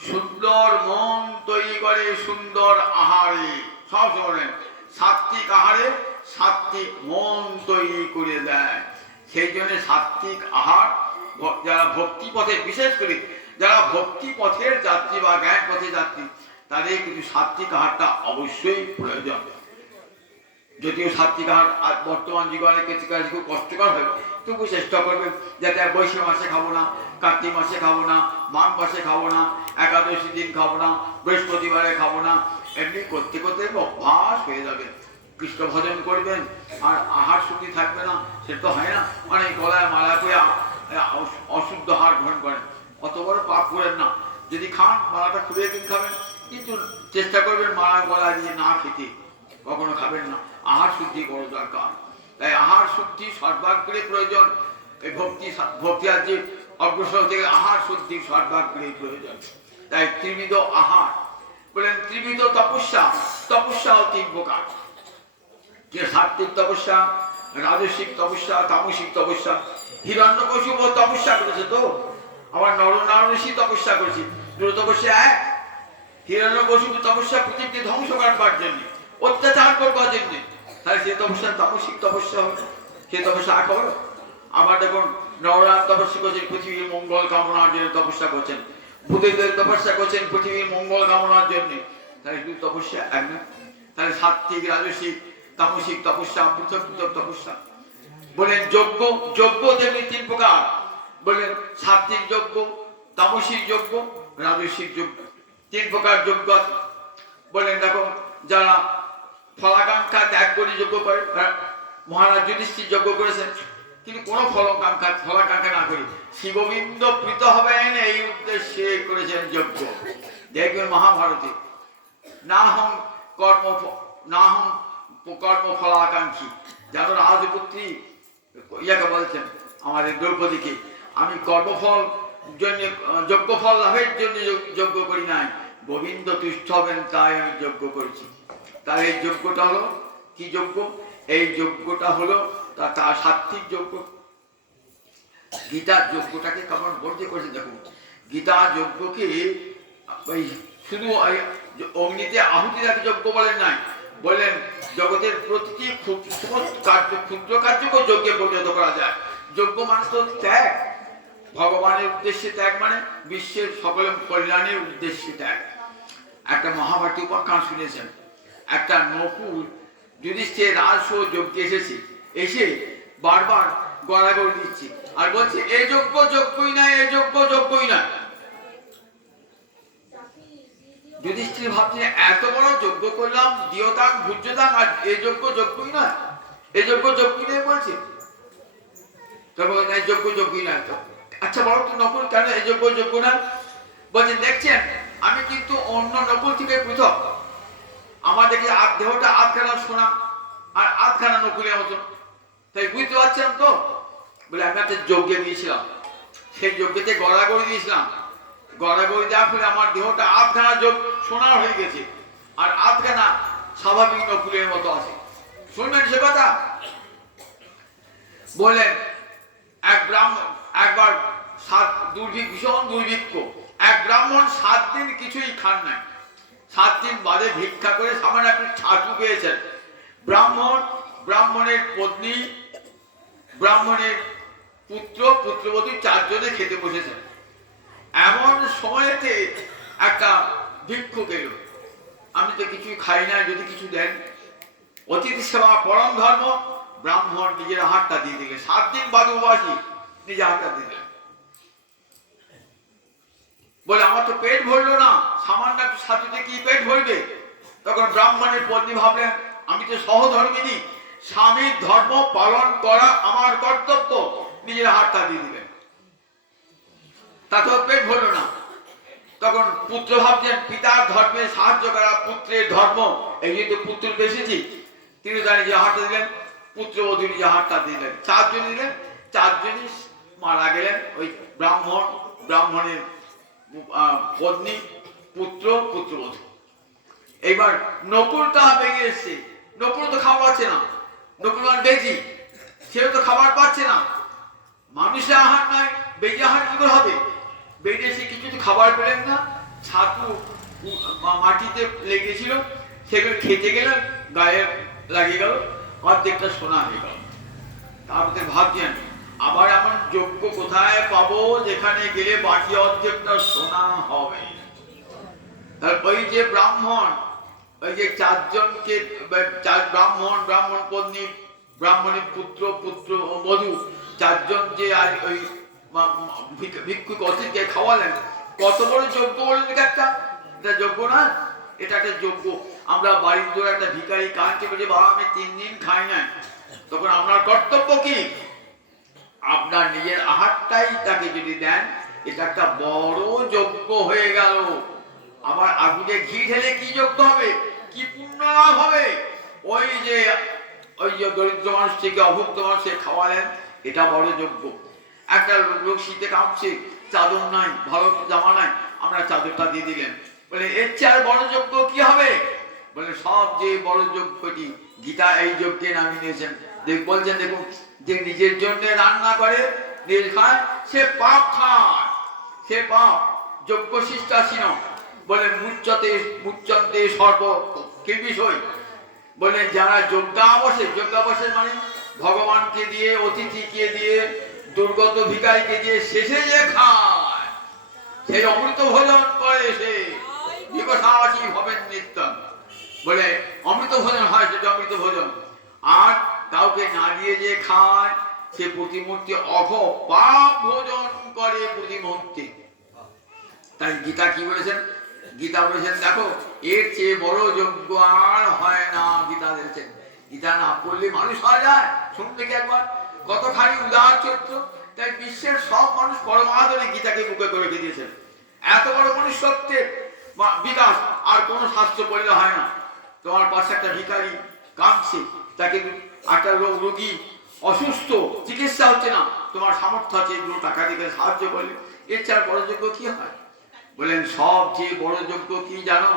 সুন্দর মন তৈরি করে সুন্দর আহারে। সব শোনেন, সাত্বিক আহারে সাত্বিক মন তৈরি করে দেয়। সেই জন্য সাত্বিক আহার যারা ভক্তি পথে, বিশেষ করে যারা ভক্তি পথের যাত্রী বা জ্ঞান পথের যাত্রী, তাদের কিন্তু সাত্বিক আহারটা অবশ্যই প্রয়োজন। যদিও সাত্বিক আহার বর্তমান জীবনে কিছু খুব কষ্টকর হয়, তবু চেষ্টা করবেন যাতে বৈশাখ মাসে খাবো না, কার্তিক মাসে খাবো না, মাঘ মাসে খাবো না, একাদশী দিন খাবো না, বৃহস্পতিবারে খাবো না। এমনি করতে করতে অভ্যাস হয়ে যাবে। কৃষ্ণ ভজন করবেন আর আহার শুদ্ধি থাকবে না, সেটা তো হয় না। অনেক গলায় মালা করে অশুদ্ধ আহার গ্রহণ করেন, অত বড় পাপ করেন না। যদি খান মালাটা খুলে দিন খাবেন, কিন্তু চেষ্টা করবেন মালা গলা দিয়ে না খেতে, কখনো খাবেন না। আহার শুদ্ধি বড় দরকার। তাই আহার শুদ্ধি সর্বাগ্রে প্রয়োজন। এই ভক্তি আর যে অগ্রসর থেকে আহার শুদ্ধি সর্বাগ্রে প্রয়োজন। তাই ত্রিবিধ আহার বলেন, ত্রিবিধ তপস্যা, তপস্যাও তিন প্রকার। যে সাত্বিক তপস্যা, রাজসিক তপস্যা, তামসিক তপস্যা। হিরণ্যকশিপু তপস্যা করেছে তো, আবার নরনারায়ণী তপস্যা করেছে, দুটো তপস্যা এক। হিরণ্যকশিপু তপস্যা পৃথিবীকে ধ্বংস করবার জন্য, অত্যাচার করবার জন্য, তাই সে তপস্যা তামসিক তপস্যা হবে, সে তপস্যা এক হবে। আবার দেখুন নরনারায়ণ তপস্যা করছেন পৃথিবীর মঙ্গল কামনার জন্য তপস্যা করছেন, ভূদেবদের তপস্যা করছেন পৃথিবীর মঙ্গল কামনার জন্য, তাই দুই তপস্যা এক না। তাহলে সাত্বিক রাজসিক তামসিক তপস্যা, পৃথক পৃথক তপস্যা। বলেন যজ্ঞ, যজ্ঞ তেমনি তিন প্রকার। বলেন সাত্বিক যজ্ঞ, তামসিক যজ্ঞ, রাজসিক যজ্ঞ, তিন প্রকার যজ্ঞ আছে। বলেন দেখো যারা ফলাকাঙ্ক্ষা ত্যাগ করে যজ্ঞ করে, মহারাজ যুধিষ্ঠির যজ্ঞ করেছেন, কিন্তু কোনো ফলাকাঙ্ক্ষা না করে শিববিন্দ প্রীত হবেন এই উদ্দেশ্যে করেছেন যজ্ঞ। দেখবেন মহাভারতে নাহং কর্ম ফলাকাঙ্ক্ষী, যেন রাজপুত্রী ইয়াকে বলছেন আমাদের দ্রৌপদীকে, আমি কর্মফল জন্য যজ্ঞ ফল লাভের জন্য যজ্ঞ করি নাই, গোবিন্দ তুষ্ট হবেন তাই আমি যজ্ঞ করেছি। তার এই যজ্ঞটা হলো কি যজ্ঞ? এই যজ্ঞটা হলো তার সাত্বিক যজ্ঞ। গীতার যজ্ঞটাকে কেমন বর্ণনা করেছে দেখুন। গীতা যজ্ঞকে ওই শুধু অগ্নিতে আহুতি রাখে যজ্ঞ বলেন নাই, বললেন জগতের প্রতিটি ক্ষুদ্র কার্যকে যজ্ঞে পরিণত করা যায়। যজ্ঞ মানে তো ত্যাগ, ভগবানের উদ্দেশ্যে ত্যাগ, মানে বিশ্বের সকল কল্যাণের উদ্দেশ্যে ত্যাগ। একটা মহাভারতী উপাখ্যান শুনেছেন, একটা নকুল যুধিষ্ঠির রাজসহ যজ্ঞে এসেছে, এসে বারবার গড়াগড়ি দিচ্ছে আর বলছে এই যজ্ঞ যজ্ঞই না, এই যজ্ঞ যজ্ঞই না। যুধিষ্ঠির ভাবছে এত বড় যজ্ঞ করলাম, দিয়তাং ভুজ্যতাং, আর এই যজ্ঞ যজ্ঞই না, এই যজ্ঞ যজ্ঞই নয় বলছে। তবে এই যজ্ঞ যজ্ঞই না। তো আচ্ছা বলো তো নকুল, কেন এই যজ্ঞ যজ্ঞ না? বলছেন দেখছেন আমি কিন্তু অন্য নকুল থেকে পৃথক, আমার দেখি দেহটা আধখানা সোনা আর আধখানা নকুলের মতন, তাই বুঝতে পারছেন তো? বলে আমি একটা যজ্ঞে দিয়েছিলাম, সেই যজ্ঞেতে গড়াগড়ি দিয়েছিলাম, গড়াগড়ি দেওয়ার ফলে আমার দেহটা আধখানা সোনার হয়ে গেছে আর আধখানা স্বাভাবিক নকুলের মতো আছে। শুনবেন সে কথা? বলেন এক ব্রাহ্মণ একবার ভীষণ দুর্ভিক্ষ, এক ব্রাহ্মণ 7 দিন কিছুই খান নাই, 7 দিন বাদে ভিক্ষা করে সামান্য একটু ছাতু পেয়েছেন। ব্রাহ্মণের পত্নী, ব্রাহ্মণের পুত্র, পুত্রবধূ 4 জনে খেতে বসেছেন। এমন সময়তে একটা ভিক্ষুক এলো, আমি তো কিছুই খাই না, যদি কিছু দেন। অতিথি সেবা পরম ধর্ম, ব্রাহ্মণ নিজের হাতটা দিয়ে দিলেন, 7 দিন বাদে উপবাসী, নিজে হাতটা দিয়ে দিলেন। বলে আমার তো পেট ভরলো না, সামান্য একটু ছাতুতে কি পেট ভরবে? তখন ব্রাহ্মণের পত্নী ভাবলেন আমি তো সহধর্মিনী, স্বামীর ধর্ম পালন করা আমার কর্তব্য, নিজের হাতটা দিয়ে দিলেন, তাতেও পেট ভরলো না। তখন পুত্র ভাবছেন পিতার ধর্মে সাহায্য করা পুত্রের ধর্ম, এই যেহেতু পুত্র বেশিছি, তিনি তার নিজের হাতটা দিলেন, পুত্রবধূ নিজের হাতটা দিলেন, 4 জন দিলেন, 4 জনই মারা গেলেন। ওই ব্রাহ্মণের পত্নী, পুত্র, পুত্রবধূ। এইবার নকুলটা বেরিয়ে এসছে, নকুল তো খাবার পাচ্ছে না, নকুল বেজি, সেও তো খাবার পাচ্ছে না, মানুষের আহার নাই, বেজি আহার কি করে হবে? বেরিয়ে এসে কিছু তো খাবার পেলেন না, ছাতু মাটিতে লেগেছিল, সেগুলো খেতে গেলেন, গায়ে লাগিয়ে গেল, অর্ধেকটা সোনা হয়ে গেল। তারপরে ভাবছেন আবার এমন যোগ্য কোথায় পাবো যেখানে গেলে বাকি অর্ধেকটা সোনা হবে? ওই যে ব্রাহ্মণ, ওই যে 4 জনকে, ব্রাহ্মণ পত্নী, ব্রাহ্মণের পুত্র, বধূ, 4 জন যে ওই ভিক্ষুক অতিথিকে খাওয়ালেন, কত বড় যজ্ঞ বলেন একটা? এটা যজ্ঞ না, এটা একটা যজ্ঞ। আমরা বাড়ির দূরে একটা ভিখারি কাঁদছে, বলছে বাবা আমি 3 দিন খাই না, তখন আপনার কর্তব্য কি? আপনার নিজের আহারটাই তাকে যদি দেন, এটা একটা বড় যজ্ঞ হয়ে গেল। আবার আগুনে ঘি ঢেলে কি যজ্ঞ হবে, কি পুণ্য লাভ হবে? ওই যে দরিদ্র মানুষটিকে, অভুক্ত মানুষকে খাওয়ালেন, এটা বড় যজ্ঞ। একটা লোক শীতে কাঁপছে, চাদর নাই, ভালো জামা নাই, আমরা চাদরটা দিয়ে দিলেন, বলে এর চেয়ে আর বড় যজ্ঞ কি হবে? বলে সব যে বড় যজ্ঞটি গীতা এই যজ্ঞে নামিয়ে নিয়েছেন। বলছেন দেখুন, যে নিজের জন্য রান্না করে নিজে খায়, সে পাপ খায়, সে পাপ। যজ্ঞ শিষ্টাসীন বলে মুচ্চন্তে সর্ব কি বিষয়, বলে যারা যজ্ঞাবশেষ মানে ভগবানকে দিয়ে, অতিথিকে দিয়ে, দুর্গত ভিখারিকে দিয়ে শেষে যে খায়, সেই অমৃত ভোজন করে, সে বিকশাসী হবেন নিত্যম। বলে অমৃত ভোজন হয়, সেটা অমৃত ভোজন। আর কাউকে না দিয়ে যে খায়, সে প্রতিমূর্তি অঘ পাপ ভোজন করে প্রতিমূর্তি। তাই গীতা কি বলেছেন? গীতা বলেছেন দেখো এর চেয়ে বড় যজ্ঞ আর হয় না। গীতা বলেছেন, গীতা না পড়লে মানুষ হওয়া যায়? শুনবে কি একবার? কতখানি উদার চরিত্র। তাই বিশ্বের সব মানুষ পরমাদরে গীতাকে মুখে করে রেখে দিয়েছেন। এত বড় মনুষ্যত্বের বিকাশ আর কোন শাস্ত্র পড়লে হয় না। তোমার পাশে একটা ভিখারি কাঁদছে, তাকে একটা রোগী অসুস্থ, চিকিৎসা হচ্ছে না, তোমার সামর্থ্য আছে, এগুলো টাকা দিয়ে সাহায্য করলে, এর চেয়ে বড় যজ্ঞ কি হয়? বলেন সবচেয়ে বড় যজ্ঞ কি জানো?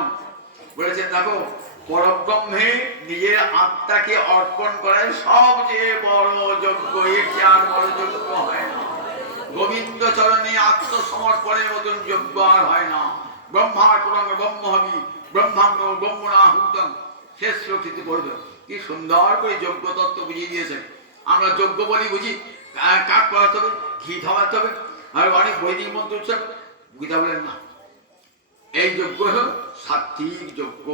বলেছেন দেখো পরব্রহ্মে নিজের আত্মাকে অর্পণ করায় সবচেয়ে বড় যজ্ঞ, এর চেয়ে আর বড় যজ্ঞ হয় না। গোবিন্দ চরণে আত্মসমর্পণের মতন যোগ্য আর হয় না। ব্রহ্মার পুরঙ্গ ব্রহ্ম হবি, ব্রহ্মাঙ্গ ব্রহ্মণাহুতম, শেষ রক্ষিত করবে। কি সুন্দর করে যোগ্য তত্ত্ব বুঝিয়ে দিয়েছেন। আমরা যোগ্য বলি বুঝি কাক পড়াতে হবে, ঘি খাওয়াতে হবে, আর অনেক বৈদিক মন্ত্র উচ্চারণ। গীতা বলেন না, এই যজ্ঞ হল সাত্বিক যজ্ঞ,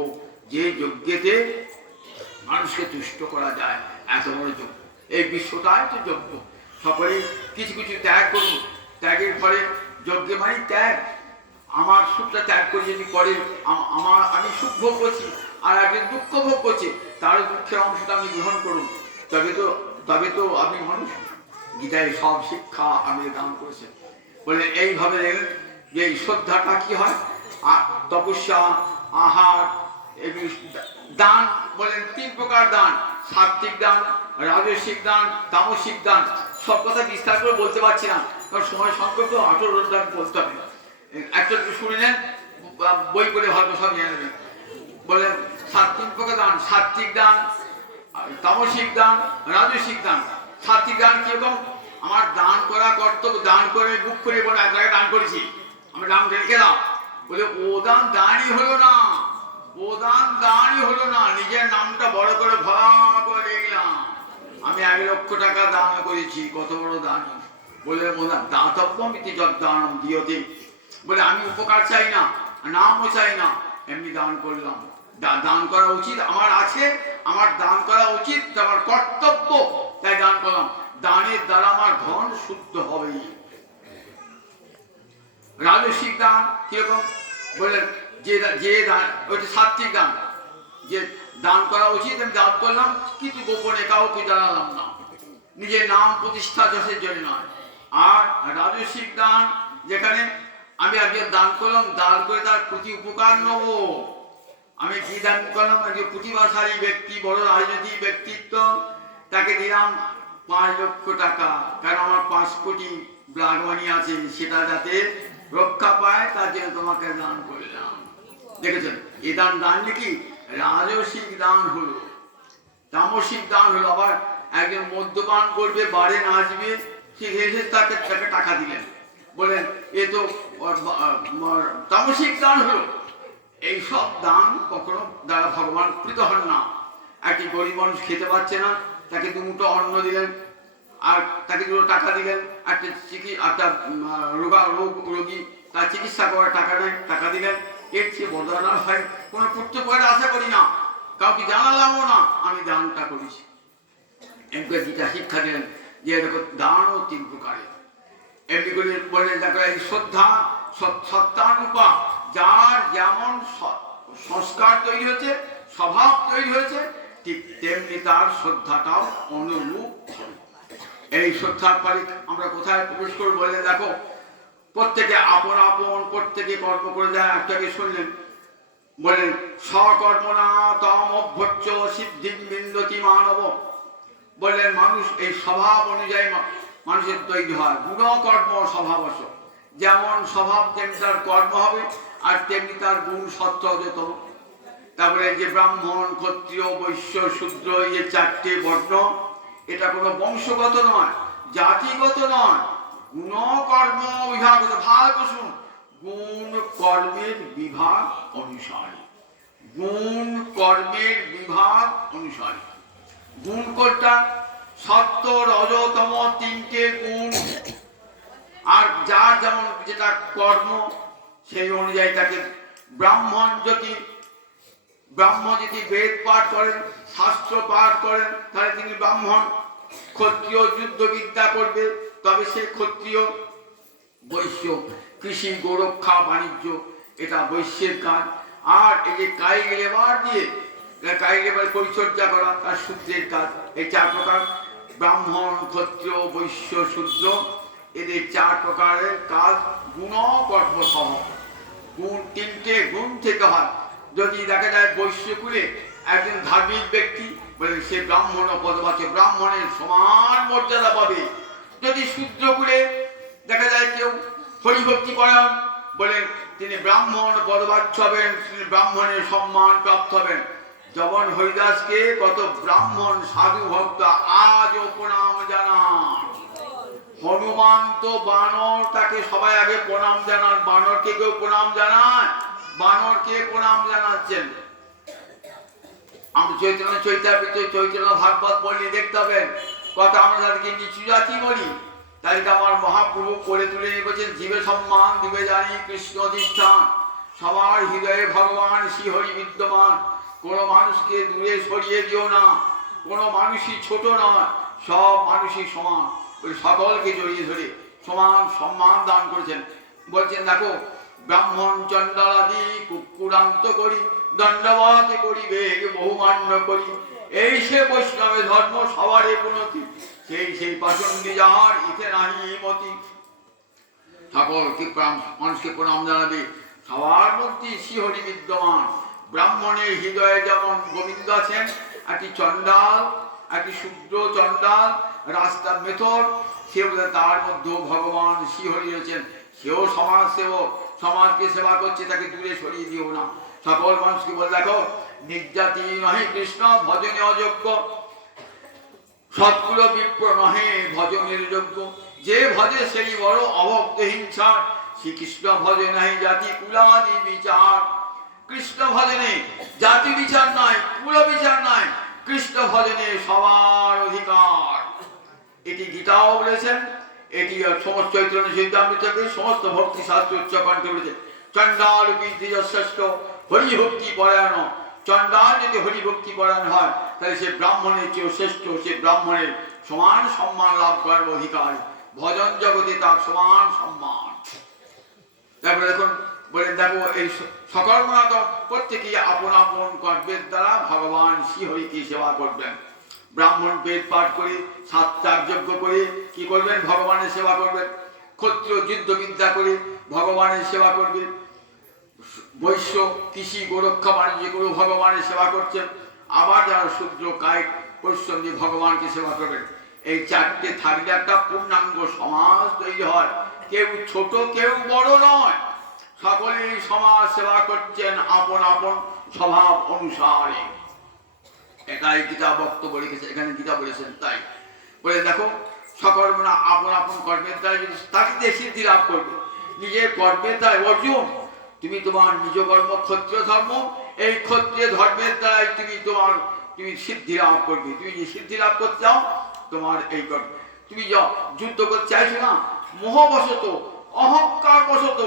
যে যজ্ঞেতে মানুষকে তুষ্ট করা যায়, এত বড় যজ্ঞ। এই বিশ্বটাই তো যজ্ঞ। সকলে কিছু কিছু ত্যাগ করুন। ত্যাগের ফলে যজ্ঞে মানে ত্যাগ। আমার সুখটা ত্যাগ করে যদি করে, আমি সুখ ভোগ করছি আর একজন দুঃখ ভোগ করছি, তার দুঃখের অংশটা আমি গ্রহণ করুন, তবে তো আপনি মানুষ। গীতায় সব শিক্ষা আমি দান করেছেন। বলে এইভাবে দেখলেন যে এই শ্রদ্ধাটা কি হয়, তপস্যা, আহার, দান। বলেন 3 প্রকার দান: সাত্বিক দান, রাজসিক দান, তামসিক দান। সব কথা বিস্তার করে বলতে পারছি না, কারণ সময় সংকল্প 18 দান বলতে হবে। একটা শুনে নেন, বই করে হয়তো সব জেনে নেবেন। বলেন 3 প্রকার দান: সাত্বিক দান, তামসিক দান, রাজসিক দান। সাত্বিক দান কিরকম? আমার দান করা কর্তব্য, দান করে বুক করে বলে 1 টাকা দান করেছি, আমি দান রেখে দাও। বলে ও দান দানই হলো না, ও দান দানই হলো না। নিজের নামটা বড় করে ভরা করে দেখলাম, আমি 1 লক্ষ টাকা দান করেছি, কত বড় দান। বলে দাতব্যমিতি যদ্দানম দিয়তে। বলে আমি উপকার চাই না, নামও চাই না, এমনি দান করলাম। দান করা উচিত আমার আছে, আমার দান করা উচিত, আমার কর্তব্য, তাই দান করলাম। দানের দ্বারা আমার ধন শুদ্ধ হবে। রাজসিক দান কিরকম? বললেন যে দান, ওইটা সাত্বিক দান, যে দান করা উচিত আমি দান করলাম, কিন্তু গোপনে কাউকে জানালাম না, নিজের নাম প্রতিষ্ঠা যশের জন্য নয়। আর রাজসিক দান, যেখানে আমি একজন দান করলাম, দান করে তার প্রতি উপকার নেব। আমি কি দান করলাম? একজন প্রতিভাশালী ব্যক্তি, বড় রাজনৈতিক ব্যক্তিত্ব, তাকে দিলাম 5 লক্ষ টাকা, কারণ আমার 5 কোটি ব্লাড মানি আছে, সেটা যাতে রক্ষা পায় তার জন্য তোমাকে দান করলাম। দেখেছেন, এ দান নাকি রাজসিক দান হলো। তামসিক দান হলো আবার একজন মদ্যপান করবে, বারে নাচবে, ঠিক এসে তাকে টাকা দিলেন, বলেন এ তো তামসিক দান হলো। এই সব দান কখনো দ্বারা ভগবান প্রীত হন না। একটি গরিব মানুষ খেতে পাচ্ছে না, তাকে 2 মুঠো অন্ন দিলেন, আর তাকে 2 টাকা দিলেন। একটা রোগী তার চিকিৎসা করার টাকা নেই, টাকা দিলেন। এর চেয়ে বদলানো হয় কোনো পুত্রপরে আশা করি না, কাউকে জানালামও না, আমি দানটা করেছি। এমনি গীতা শিক্ষা দিলেন যে এরকম দানও 3 প্রকারের। এমনি করে বললেন দেখো, এই শ্রদ্ধা সত্তানুপা, যার যেমন সংস্কার তৈরি হয়েছে, স্বভাব তৈরি হয়েছে, ঠিক তেমনি তার শ্রদ্ধাটাও অনুরূপ। এই শ্রদ্ধার ফলে আমরা কোথায় প্রবেশ করবো? বললেন দেখো, প্রত্যেকে আপন আপন প্রত্যেকে কর্ম করে যায়। একটাকে শুনলেন, বললেন সকর্মণা তম অভ্যর্চ সিদ্ধিং বিন্দতি মানব। বললেন মানুষ এই স্বভাব অনুযায়ী মানুষের তৈরি হয়, গুণকর্ম স্বভাবশ। যেমন স্বভাব তেমনি তার কর্ম হবে, আর তেমনি তার গুণ সত্য যতম। তারপরে যে ব্রাহ্মণ, ক্ষত্রিয়, বৈশ্য, শূদ্র, এই যে 4টে বর্ণ, এটা কোনো বংশগত নয়, জাতিগত নয়, গুণ কর্ম বিভাগ। ভালো শুন, গুণ কর্মের বিভাগ অনুসারী, গুণ কর্মের বিভাগ অনুসারী। গুণ কোনটা? সত্য, রজতম 3টে গুণ। আর যার যেমন যেটা কর্ম, সেই অনুযায়ী তাকে ব্রাহ্মণ যদি বেদ পাঠ করেন, শাস্ত্র পাঠ করেন, তাহলে তিনি ব্রাহ্মণ। ক্ষত্রিয় যুদ্ধবিদ্যা করবে, তবে সে ক্ষত্রিয়। বৈশ্য কৃষি, গোরক্ষা, বাণিজ্য, এটা বৈশ্যের কাজ। আর এই যে কায়িক লেবার দিয়ে পরিচর্যা করা, তার শূদ্রের কাজ। এই 4 প্রকার, ব্রাহ্মণ, ক্ষত্রিয়, বৈশ্য, শূদ্র, এদের 4 প্রকারের কাজ গুণ কর্ম স্বভাব। গুণ 3টে গুণ থেকে হয়। যদি দেখা যায় বৈশ্যকুলে একজন ধার্মিক ব্যক্তি, বলে সে ব্রাহ্মণ পদবাচ্য, ব্রাহ্মণের সমান মর্যাদা পাবে। যদি শূদ্রকুলে দেখা যায় কেউ হরিভক্তি করেন, বলেন তিনি ব্রাহ্মণ পদবাচ্য হবেন, তিনি ব্রাহ্মণের সম্মান প্রাপ্ত হবেন। যেমন হরিদাসকে কত ব্রাহ্মণ সাধু ভক্ত আজও প্রণাম জানান। হনুমান তো বানর, তাকে সবাই আগে প্রণাম জানান। বানরকে কেউ প্রণাম জানায়? বানরকে প্রণাম জানাচ্ছেন। আমি চৈতন্য চৈতামৃতে চৈতন্য ভাগবত পড়লে দেখতে হবে কথা আমরা তাদেরকে নিচু জাতি বলি। তাই আমার মহাপ্রভু করে তুলে বলছেন, জীবে সম্মান দিবে জানি কৃষ্ণ অধিষ্ঠান, সবার হৃদয়ে ভগবান শ্রীহরি বিদ্যমান। কোনো মানুষকে দূরে সরিয়ে দিও না, কোনো মানুষই ছোট নয়, সব মানুষই সমান। ওই সকলকে জড়িয়ে ধরে সমান সম্মান দান করেছেন। বলছেন দেখো, ব্রাহ্মণ চণ্ডালাদি কুকুরান্ত করি, দণ্ডবত করিবে বহুমান্য করি। এই সে বৈষ্ণবে ধর্ম সবারে পুনতি, সেই পাচন্ডী যাহার ইতে নাহি মতি। সকলকে মানুষকে প্রণাম জানাবে, সবার মধ্যে শ্রীহরি বিদ্যমান। ব্রাহ্মণের হৃদয়ে যেমন গোবিন্দ আছেন, একটি চণ্ডাল, একটি শূদ্র চণ্ডাল, রাস্তার মেথর, সে তার মধ্যেও ভগবান শ্রীহরি রয়েছেন। সেও সমাজ সেবক, সমাজকে সেবা করছে, তাকে দূরে সরিয়ে দিও না। সকল মানুষকে বলে দেখো, নির্যাতি নহে কৃষ্ণ ভজনে অযোগ্য, সৎকুল বিপ্র নহে ভজনের যোগ্য। যে ভজে সেই বড় অভক্ত হিংসার, শ্রীকৃষ্ণ ভজে নাই জাতি কুলাদি বিচার। কৃষ্ণ ভজনে জাতি বিচার নয়, কুল বিচার নয়, কৃষ্ণ ভজনে সবার অধিকার। এটি গীতাও বলেছেন, এটি সমস্ত চৈতন্য চৈতামৃতকে সমস্ত ভক্তি শাস্ত্র উচ্চকণ্ঠে বলেছেন। চণ্ডাল শ্রেষ্ঠ হরিভক্তি পরায়ণ। চণ্ডাল যদি হরিভক্তি পরায়ণ হয়, তাহলে সে ব্রাহ্মণের চেয়েও শ্রেষ্ঠ, সে ব্রাহ্মণের সমান সম্মান লাভ করার অধিকার। ভজন জগতে তার সমান সম্মান। তারপরে দেখুন বলেন, দেখো এই সকর্মনাথ প্রত্যেকেই আপন আপন কর্মের দ্বারা ভগবান শ্রীহরিকে সেবা করবেন। ব্রাহ্মণ বেদ পাঠ করে, সাতটার যজ্ঞ করে কি করবেন? ভগবানের সেবা করবেন। ক্ষত্রিয় যুদ্ধবিদ্যা করে ভগবানের সেবা করবেন। বৈশ্য কৃষি গোরক্ষা বাণিজ্য করে ভগবানের সেবা করছেন। আবার যারা শূদ্র কায়িক পরিশ্রম দিয়ে ভগবানকে সেবা করবেন। এই চারটে থাকলে একটা পূর্ণাঙ্গ সমাজ তৈরি হয়। কেউ ছোট কেউ বড় নয়, সকলেই সমাজ সেবা করছেন আপন আপন স্বভাব অনুসারে। এটাই গীতা বক্তব্য লিখেছে, এখানে গীতা বলেছেন। তাই বলে দেখো, সকর্মনা আপন আপন কর্মের দ্বারা যদি তাকে সিদ্ধি লাভ করবে। নিজের কর্মের দ্বারা অর্জুন, তুমি তোমার নিজ কর্ম ক্ষত্রিয় ধর্ম, এই ক্ষত্রিয় ধর্মের দ্বারাই তুমি সিদ্ধি লাভ করবে। তুমি যে সিদ্ধি লাভ করতে চাও, তোমার এই কর্ম, তুমি যুদ্ধ করতে চাইছো না, মোহবশত অহংকার বশত।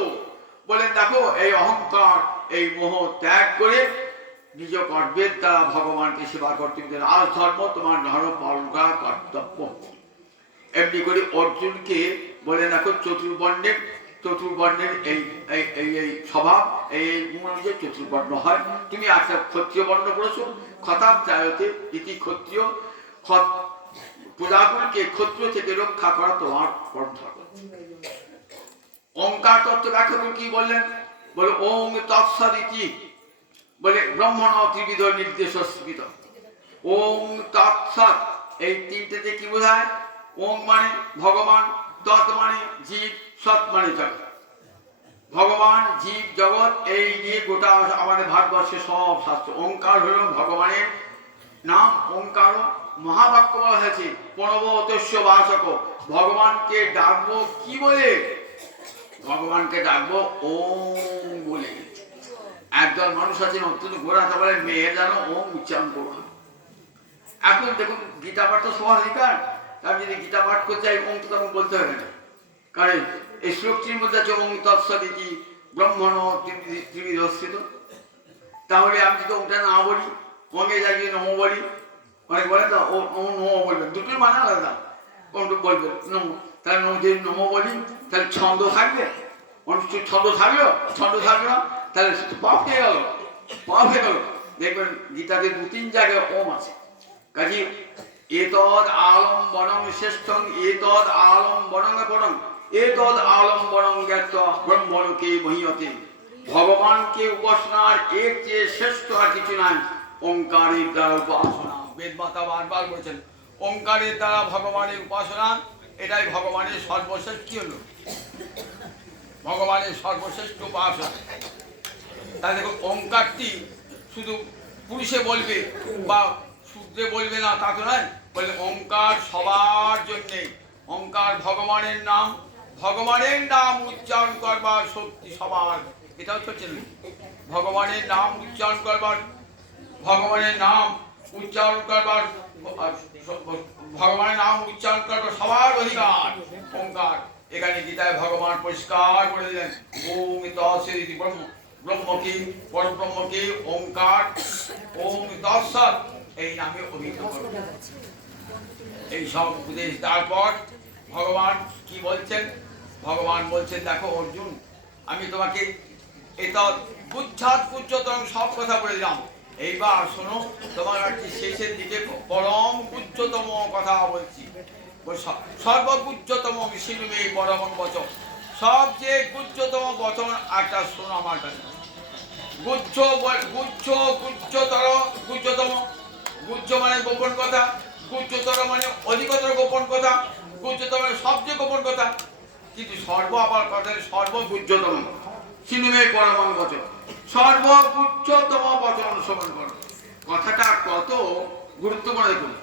বলেন দেখো, এই অহংকার এই মোহ ত্যাগ করে নিজ কর্মের দ্বারা ভগবানকে সেবা করতে হবে। রাজ ধর্ম তোমার ধর্ম পালন করা কর্তব্য। এমনি করে অর্জুনকে বলে দেখো, চতুর্বর্ণের এই এই এই এই স্বভাব, এই গুণ অনুযায়ী চতুর্বর্ণ হয়। তুমি একটা ক্ষত্রিয় বর্ণ করেছো, খতাব চায়তে ইতি ক্ষত্রিয়, প্রজাকুলকে ক্ষত্রিয় থেকে রক্ষা করা তোমার কর্তব্য। ওঙ্কার তত্ত্ব ব্যাখ্যা করে কি বললেন? বলে ওং তৎসদিতি, বলে ব্রহ্মণ ত্রিবিধ নির্দেশ স্মৃত। ওং তৎসৎ, এই তিনটেতে কি বোঝায়? ওং মানে ভগবান, তৎ মানে জীব, সৎ মানে জগৎ। ভগবান, জীব, জগৎ, এই নিয়ে গোটা আমাদের ভারতবর্ষে সব শাস্ত্র। ওঙ্কার হল ভগবানের নাম। ওঙ্কার মহাবাক্য বলা হয়েছে, প্রণবতস্য বাচক। ভগবানকে ডাকবো কি বলে? ভগবানকে ডাকবো ওম বলে। একদল মানুষ আছেন অত্যন্ত গোড়াতে বলে, মেয়ে জানো ওম উচ্চারণ করো। এখন দেখুন, গীতা পাঠ তো সবার অধিকার। আমি যদি গীতা পাঠ করতে চাই, ওম তো তখন বলতে হবে না। কারণ এই শ্লোকটির মধ্যে আছে ওম তৎসদিতি ব্রহ্মণ ত্রিবিধ স্থিত। তাহলে আমি যদি ওমটা না বলি, ওমে যাই যদি নমো বলি, অনেক বলে তো ও নমো বলবেন, দুটোর মানে আলাদা। কোনটুকু বলবেন নমো, তাহলে যদি নমো বলি তাহলে ছন্দ থাকবে, অনুষ্ঠিত ছন্দ থাকলো, ছন্দ থাকলো না, তাহলে পাপ হয়ে গেল, পাপ হয়ে গেল। দেখবেন গীতাতে 2-3 জায়গায় ওম আছে। কাজে এতদ আলম্বনং শ্রেষ্ঠং, এতদ আলম্বনং পরং, এতদ আলম্বনং জ্ঞাত্বা ব্রহ্মলোকে মহীয়তে। ভগবানকে উপাসনার এর চেয়ে শ্রেষ্ঠ আর কিছু নাই। ওঙ্কারের দ্বারা উপাসনা, বেদমাতা বারবার বলেছেন, ওঙ্কারের দ্বারা ভগবানের উপাসনা, এটাই ভগবানের সর্বশ্রেষ্ঠ। কি হলো? ভগবানের সর্বশ্রেষ্ঠ উপাসনা। তাই দেখো, ওঙ্কারটি শুধু পুরুষে বলবে বা শূদ্রে বলবে না, তা তো নয়। বলে ওঙ্কার সবার জন্যে, ওঙ্কার ভগবানের নাম উচ্চারণ করবার শক্তি সবার। এটা হচ্ছে ভগবানের নাম উচ্চারণ করবার, ভগবানের নাম উচ্চারণ করবার, ভগবানের নাম উচ্চারণ করবার সবার অধিকার ওঙ্কার। এখানে গীতায় ভগবান পরিষ্কার করে দিলেন, ওম তৎসদিতি ব্রহ্ম, ব্রহ্ম কি পরব্রহ্ম কি ওঙ্কার, ওম তৎসৎ এই নামে অভিহিত করবে। এই সব উপদেশ তারপর ভগবান কি বলছেন? ভগবান বলছেন, দেখো অর্জুন, আমি তোমাকে এটা গুচ্ছতম সব কথা বলে দিলাম, এইবার শোনো, তোমার একটি শেষের দিকে পরম গুচ্ছতম কথা বলছি। সর্বগুচ্ছতম শিলুমে পরম বচন, সবচেয়ে গুচ্ছতম বচন একটা শোনো আমার কাছে। গুচ্ছতম, গুচ্ছ মানে গোপন কথা, গুচ্ছতর মানে অধিকতর গোপন কথা, গুচ্ছতম মানে সবচেয়ে গোপন কথা, কিন্তু আবার কথার সর্বগুচ্ছতম শিলুমে পরম বচন, সর্বগুচ্ছতম বচন শ্রবণ করো। কথাটা কত গুরুত্বপূর্ণ দেখুন।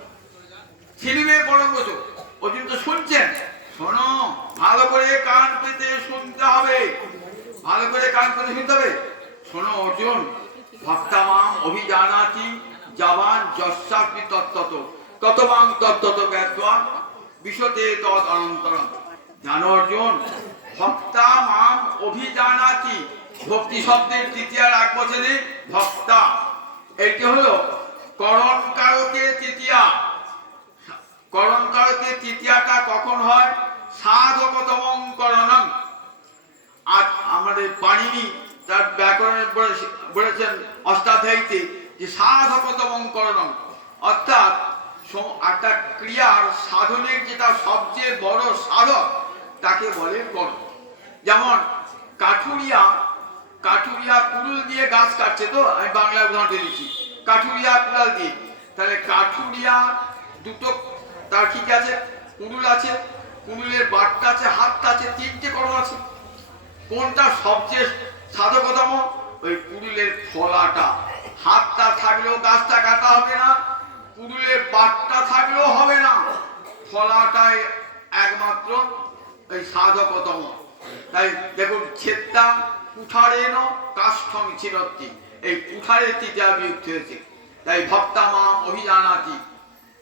শিলুমে পরম বচন, অর্জুন তো শুনছেন, শোনো, ভালো করে কান পেতে শুনতে হবে, ভালো করে কান পেতে শুনতে হবে। শোনো অর্জুন, ভক্তামাম অভিজানাতি জাবান যস্যাপি তত্ত্বত ততবাং তত্ত্বত জ্ঞাত্বা বিশতে তদ অনন্তরম। জানো অর্জুন, ভক্তামাম অভিজানাতি, ভক্তি শব্দের তৃতীয় এক বছরে ভক্তা, এটি হলো করণকারকে তৃতীয়া। করণকারকে তৃতীয়াটা কখন হয়? সাধকতমং করণং। আর আমাদের পাণিনি তার ব্যাকরণে বলেছেন অষ্টাধ্যায়ীতে যে সাধকতমং করণং, অর্থাৎ একটা ক্রিয়ার সাধনের যেটা সবচেয়ে বড় সাধক তাকে বলে করণ। যেমন কাঠুরিয়া কুড়ুল দিয়ে গাছ কাটছে, তো আমি বাংলা উদাহরণ দিচ্ছি, কাঠুরিয়া কুড়াল দিয়ে, তাহলে কাঠুরিয়া দুটো তার ঠিক আছে, কুড়ুল আছে, কুড়ুলের বাটটা আছে, হাতটা আছে, তিনটে করণ আছে। কোনটা সবচেয়ে সাধকতম? ওই কুড়ুলের ফলাটা, হাতটা থাকলেও গাছটা কাটা হবে না, কুড়ুলের বাটটা থাকলেও হবে না, ফলাটাই একমাত্র এই সাধকতম। তাই দেখুন, ছেদটা কুঠারেন কাষ্ঠং ছিরত্তি, এই কুঠারের তৃতীয়া বিভক্তি হয়েছে। তাই ভক্তামাম অভিজানাতি,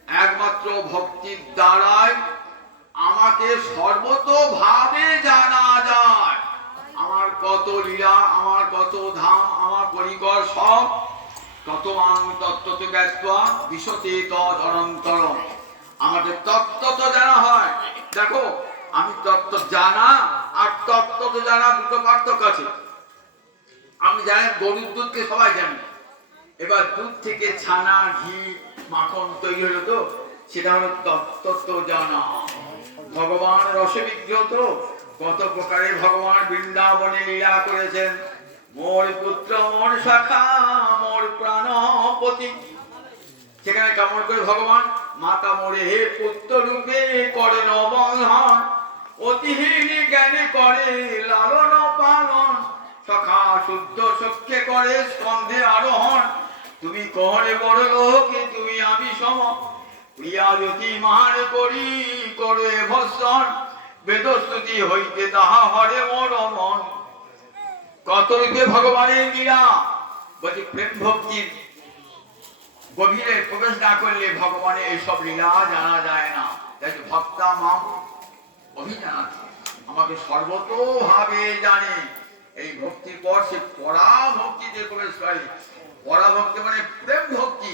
একমাত্র ভক্তির দ্বারাই আমাকে সর্বতোভাবে জানা যায়। আমার কত লীলা, আমার কত ধাম, আমার পরিকর সব ততমাং তত্ত্বত জ্ঞাত্বা বিশতে তদ অনন্তরম। আমাদের তত্ত্বত জানা হয়। দেখো, আমি তত্ত্ব জানা আর তত্ত্বত জানা দুটো পার্থক্য আছে। আমি জানি গরুর দুধকে সবাই জানি, এবার দুধ থেকে ছানা, ঘি, মাখন তৈরি হলো, তো সেটা হলো তত্ত্ব জানা। ভগবান রসবিগ্রহ, তো কত প্রকারে ভগবান বৃন্দাবনে লীলা করেছেন। মোর পুত্র, মোর শাখা, মোর প্রাণপতি, সেখানে কেমন করে ভগবান মাতা মোরে হে পুত্র রূপে করে নবন্ধন, অতিহীন জ্ঞানে করে লালন পালন, সখা শুদ্ধ সখ্যে করে স্কন্ধে আরোহণ। তুমি কহরে বড় লোকে, তুমি আমি সম, প্রিয়া জ্যোতি মান করি করে ভৎসন, বেদস্তুতি হইতে তাহা হরে মোর মন। কত রূপে ভগবানের লীলা, বলছি প্রেম ভক্তির গভীরে প্রবেশ না করলে ভগবানের এইসব লীলা জানা যায় না। ভক্তা মাম অভিজানাতি, আমাকে সর্বতোভাবে জানে। এই ভক্তির পর সে পরা ভক্তিতে প্রবেশ করে। পরা ভক্তি মানে প্রেম ভক্তি।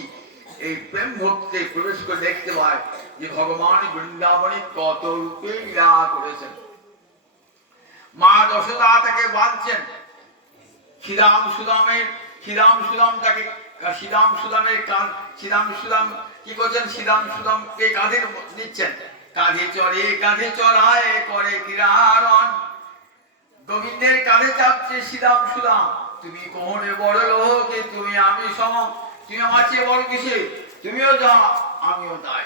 এই প্রেম ভক্তিতে প্রবেশ করে দেখতে পায় যে ভগবান বৃন্দাবনে কত রূপে লীলা করেছেন। মা যশোদা তাকে বাঁধছেন, শ্রীরাম সুদাম কি করছেন? শ্রীরাম সুদামকে কাঁধে নিচ্ছেন, কাঁধে চড়ে কাঁধে চড়ায় করে কিরারণ। গোবিন্দের কাঁধে চাপছে শ্রীরাম সুদাম, তুমি কোহরে বড় লোকে, তুমি আমি সম, তুমি আমার চেয়ে বড় কিসে, তুমিও যা আমিও তাই।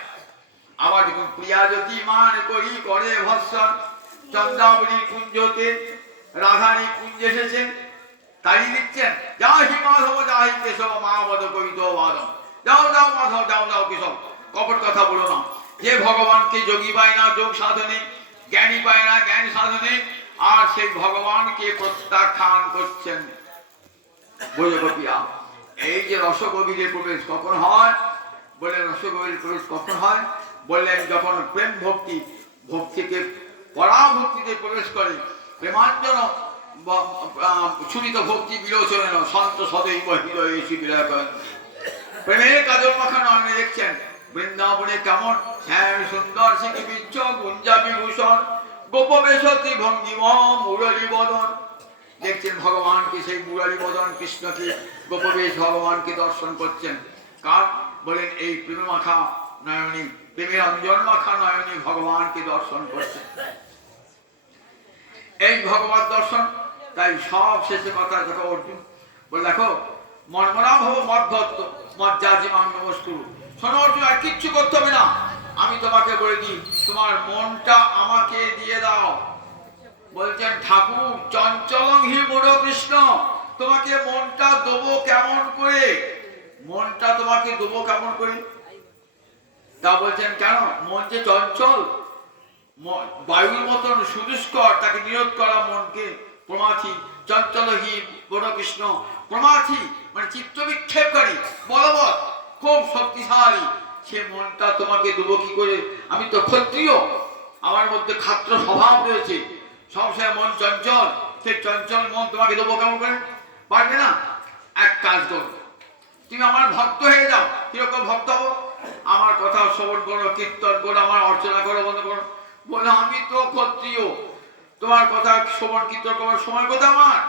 আবার দেখুন, প্রিয়া জ্যোতি মান করি করে ভৎসন, চন্দ্রাবলী কুঞ্জতে রাধারী কুঞ্জ এসেছেন, তাই দিচ্ছেন, যাহি মাধব যাহি কেশব মা বদ কবিত বাদম, যাও যাও মাধব, যাও যাও কেশব, কপট কথা বলো না। যে ভগবানকে যোগী পায় না যোগ সাধনে, জ্ঞানী পায় না জ্ঞান সাধনে, আর সেই ভগবানকে প্রত্যাখ্যান করছেন। বুঝে গোপিয়া, এই যে রসগভীরে প্রবেশ কখন হয়? বললেন রসগভীরে প্রবেশ কখন হয়? বললেন যখন প্রেম ভক্তি ভক্তিকে পরাভক্তিতে প্রবেশ করে, প্রেমাঞ্জন সুনিত ভক্তি বিলোচনের সন্ত সদৈব হৃদয়ে শিবিরা করেন। প্রেমের কাজল মাখা নয়নে দেখছেন বৃন্দাবনে কেমন শ্যাম সুন্দর সিংহ বিচ্ছ গুঞ্জা বিভূষণ গোপবেশী ভঙ্গিম মুরলী বদন। দেখছেন ভগবানকে, সেই মুরলী বদন কৃষ্ণকে গোপবেশ ভগবানকে দর্শন করছেন। কার? বলেন এই প্রেম মাখা নয়নী, প্রেমের অঞ্জন মাখা নয়নী ভগবানকে দর্শন করছেন। এই ভগবত দর্শন, তাই সব শেষে কথা দেখো অর্জুন বলে দেখো মনমনা ভব মদ্ভক্ত মজ্জাজি মাং নমস্কুরু। শোনো অর্জুন, আর কিচ্ছু করতে হবে না, আমি তোমাকে বলে দিই, তোমার মনটা আমাকে দিয়ে দাও। বলছেন ঠাকুর চঞ্চলং হি বড় কৃষ্ণ, তোমাকে মনটা দেবো কেমন করে? মনটা তোমাকে দেবো কেমন করে? তা বলছেন কেন? মন যে চঞ্চল, বায়ুর মতন সুদুষ্কর, তাকে নিরোধ করা মনকে প্রমাথি। চঞ্চল হি বড় কৃষ্ণ, প্রমাথি মানে চিত্ত বিক্ষেপকারী, বলবৎ, খুব শক্তিশালী। সে মনটা তোমাকে দেবো কি করে? আমি তো ক্ষত্রিয়, আমার মধ্যে খাত্র স্বভাব রয়েছে, সবসময় মন চঞ্চল, সেই চঞ্চল মন তোমাকে দেবো কেমন করে? পারবে না। এক কাজ করো, তুমি আমার ভক্ত হয়ে যাও। কিরকম ভক্ত হবো? আমার কথা শ্রবণ করো, কীর্তন করো, আমার অর্চনা করো, বন্ধ করো। বলে আমি তো ক্ষত্রিয়, তোমার কথা শ্রবণ কীর্তন করার সময় কোথায় আমার?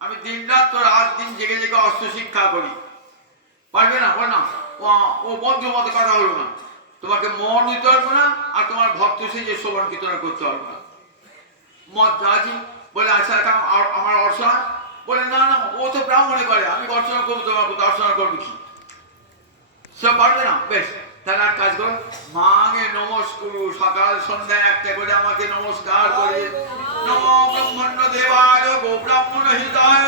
আমি দিন রাত তো রাত দিন জেগে জেগে অস্ত্র শিক্ষা করি। পারবে না? বল না, ও বন্ধুর মতো কথা হলো না। তোমাকে মন দিতে পারবো না, আর তোমার ভক্ত সে যে শ্রবণ কীর্তন করতে পারবো না। মত রাজি বলে আচ্ছা আমার অর্চনা? বলে না না, ও তো ব্রাহ্মণে করে, আমি অর্চনা করবো, তোমার অর্চনা করবো কি? সব পারবে না। বেশ, তাহলে এক কাজ করো, মাকে নমস্কুরু, সকাল সন্ধ্যায় একটা করে আমাকে নমস্কার করে। নমো ব্রহ্মণ্য দেবায় গো ব্রাহ্মণ হৃদায়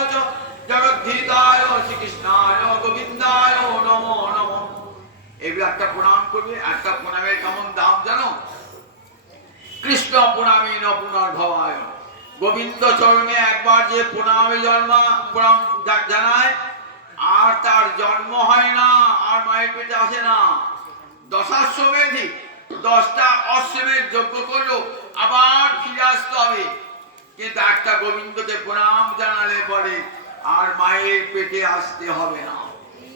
জগদ্ধিতায় শ্রীকৃষ্ণায় গোবিন্দায় নমো নমো। এগুলো একটা প্রণাম করবে। একটা প্রণামের কেমন দাম জানো? কৃষ্ণ প্রণামী ন পুনর্ভবায়। গোবিন্দ চরণে একবার যে প্রণামে প্রণাম জানায়, আর তার জন্ম হয় না, আর মায়ের পেটে আসে না। দশাশ্বমেধি 10টা অশ্বমেধ যজ্ঞ করলো, আবার ফিরে আসতে হবে। কিন্তু একটা গোবিন্দকে প্রণাম জানালে পরে আর মায়ের পেটে আসতে হবে না।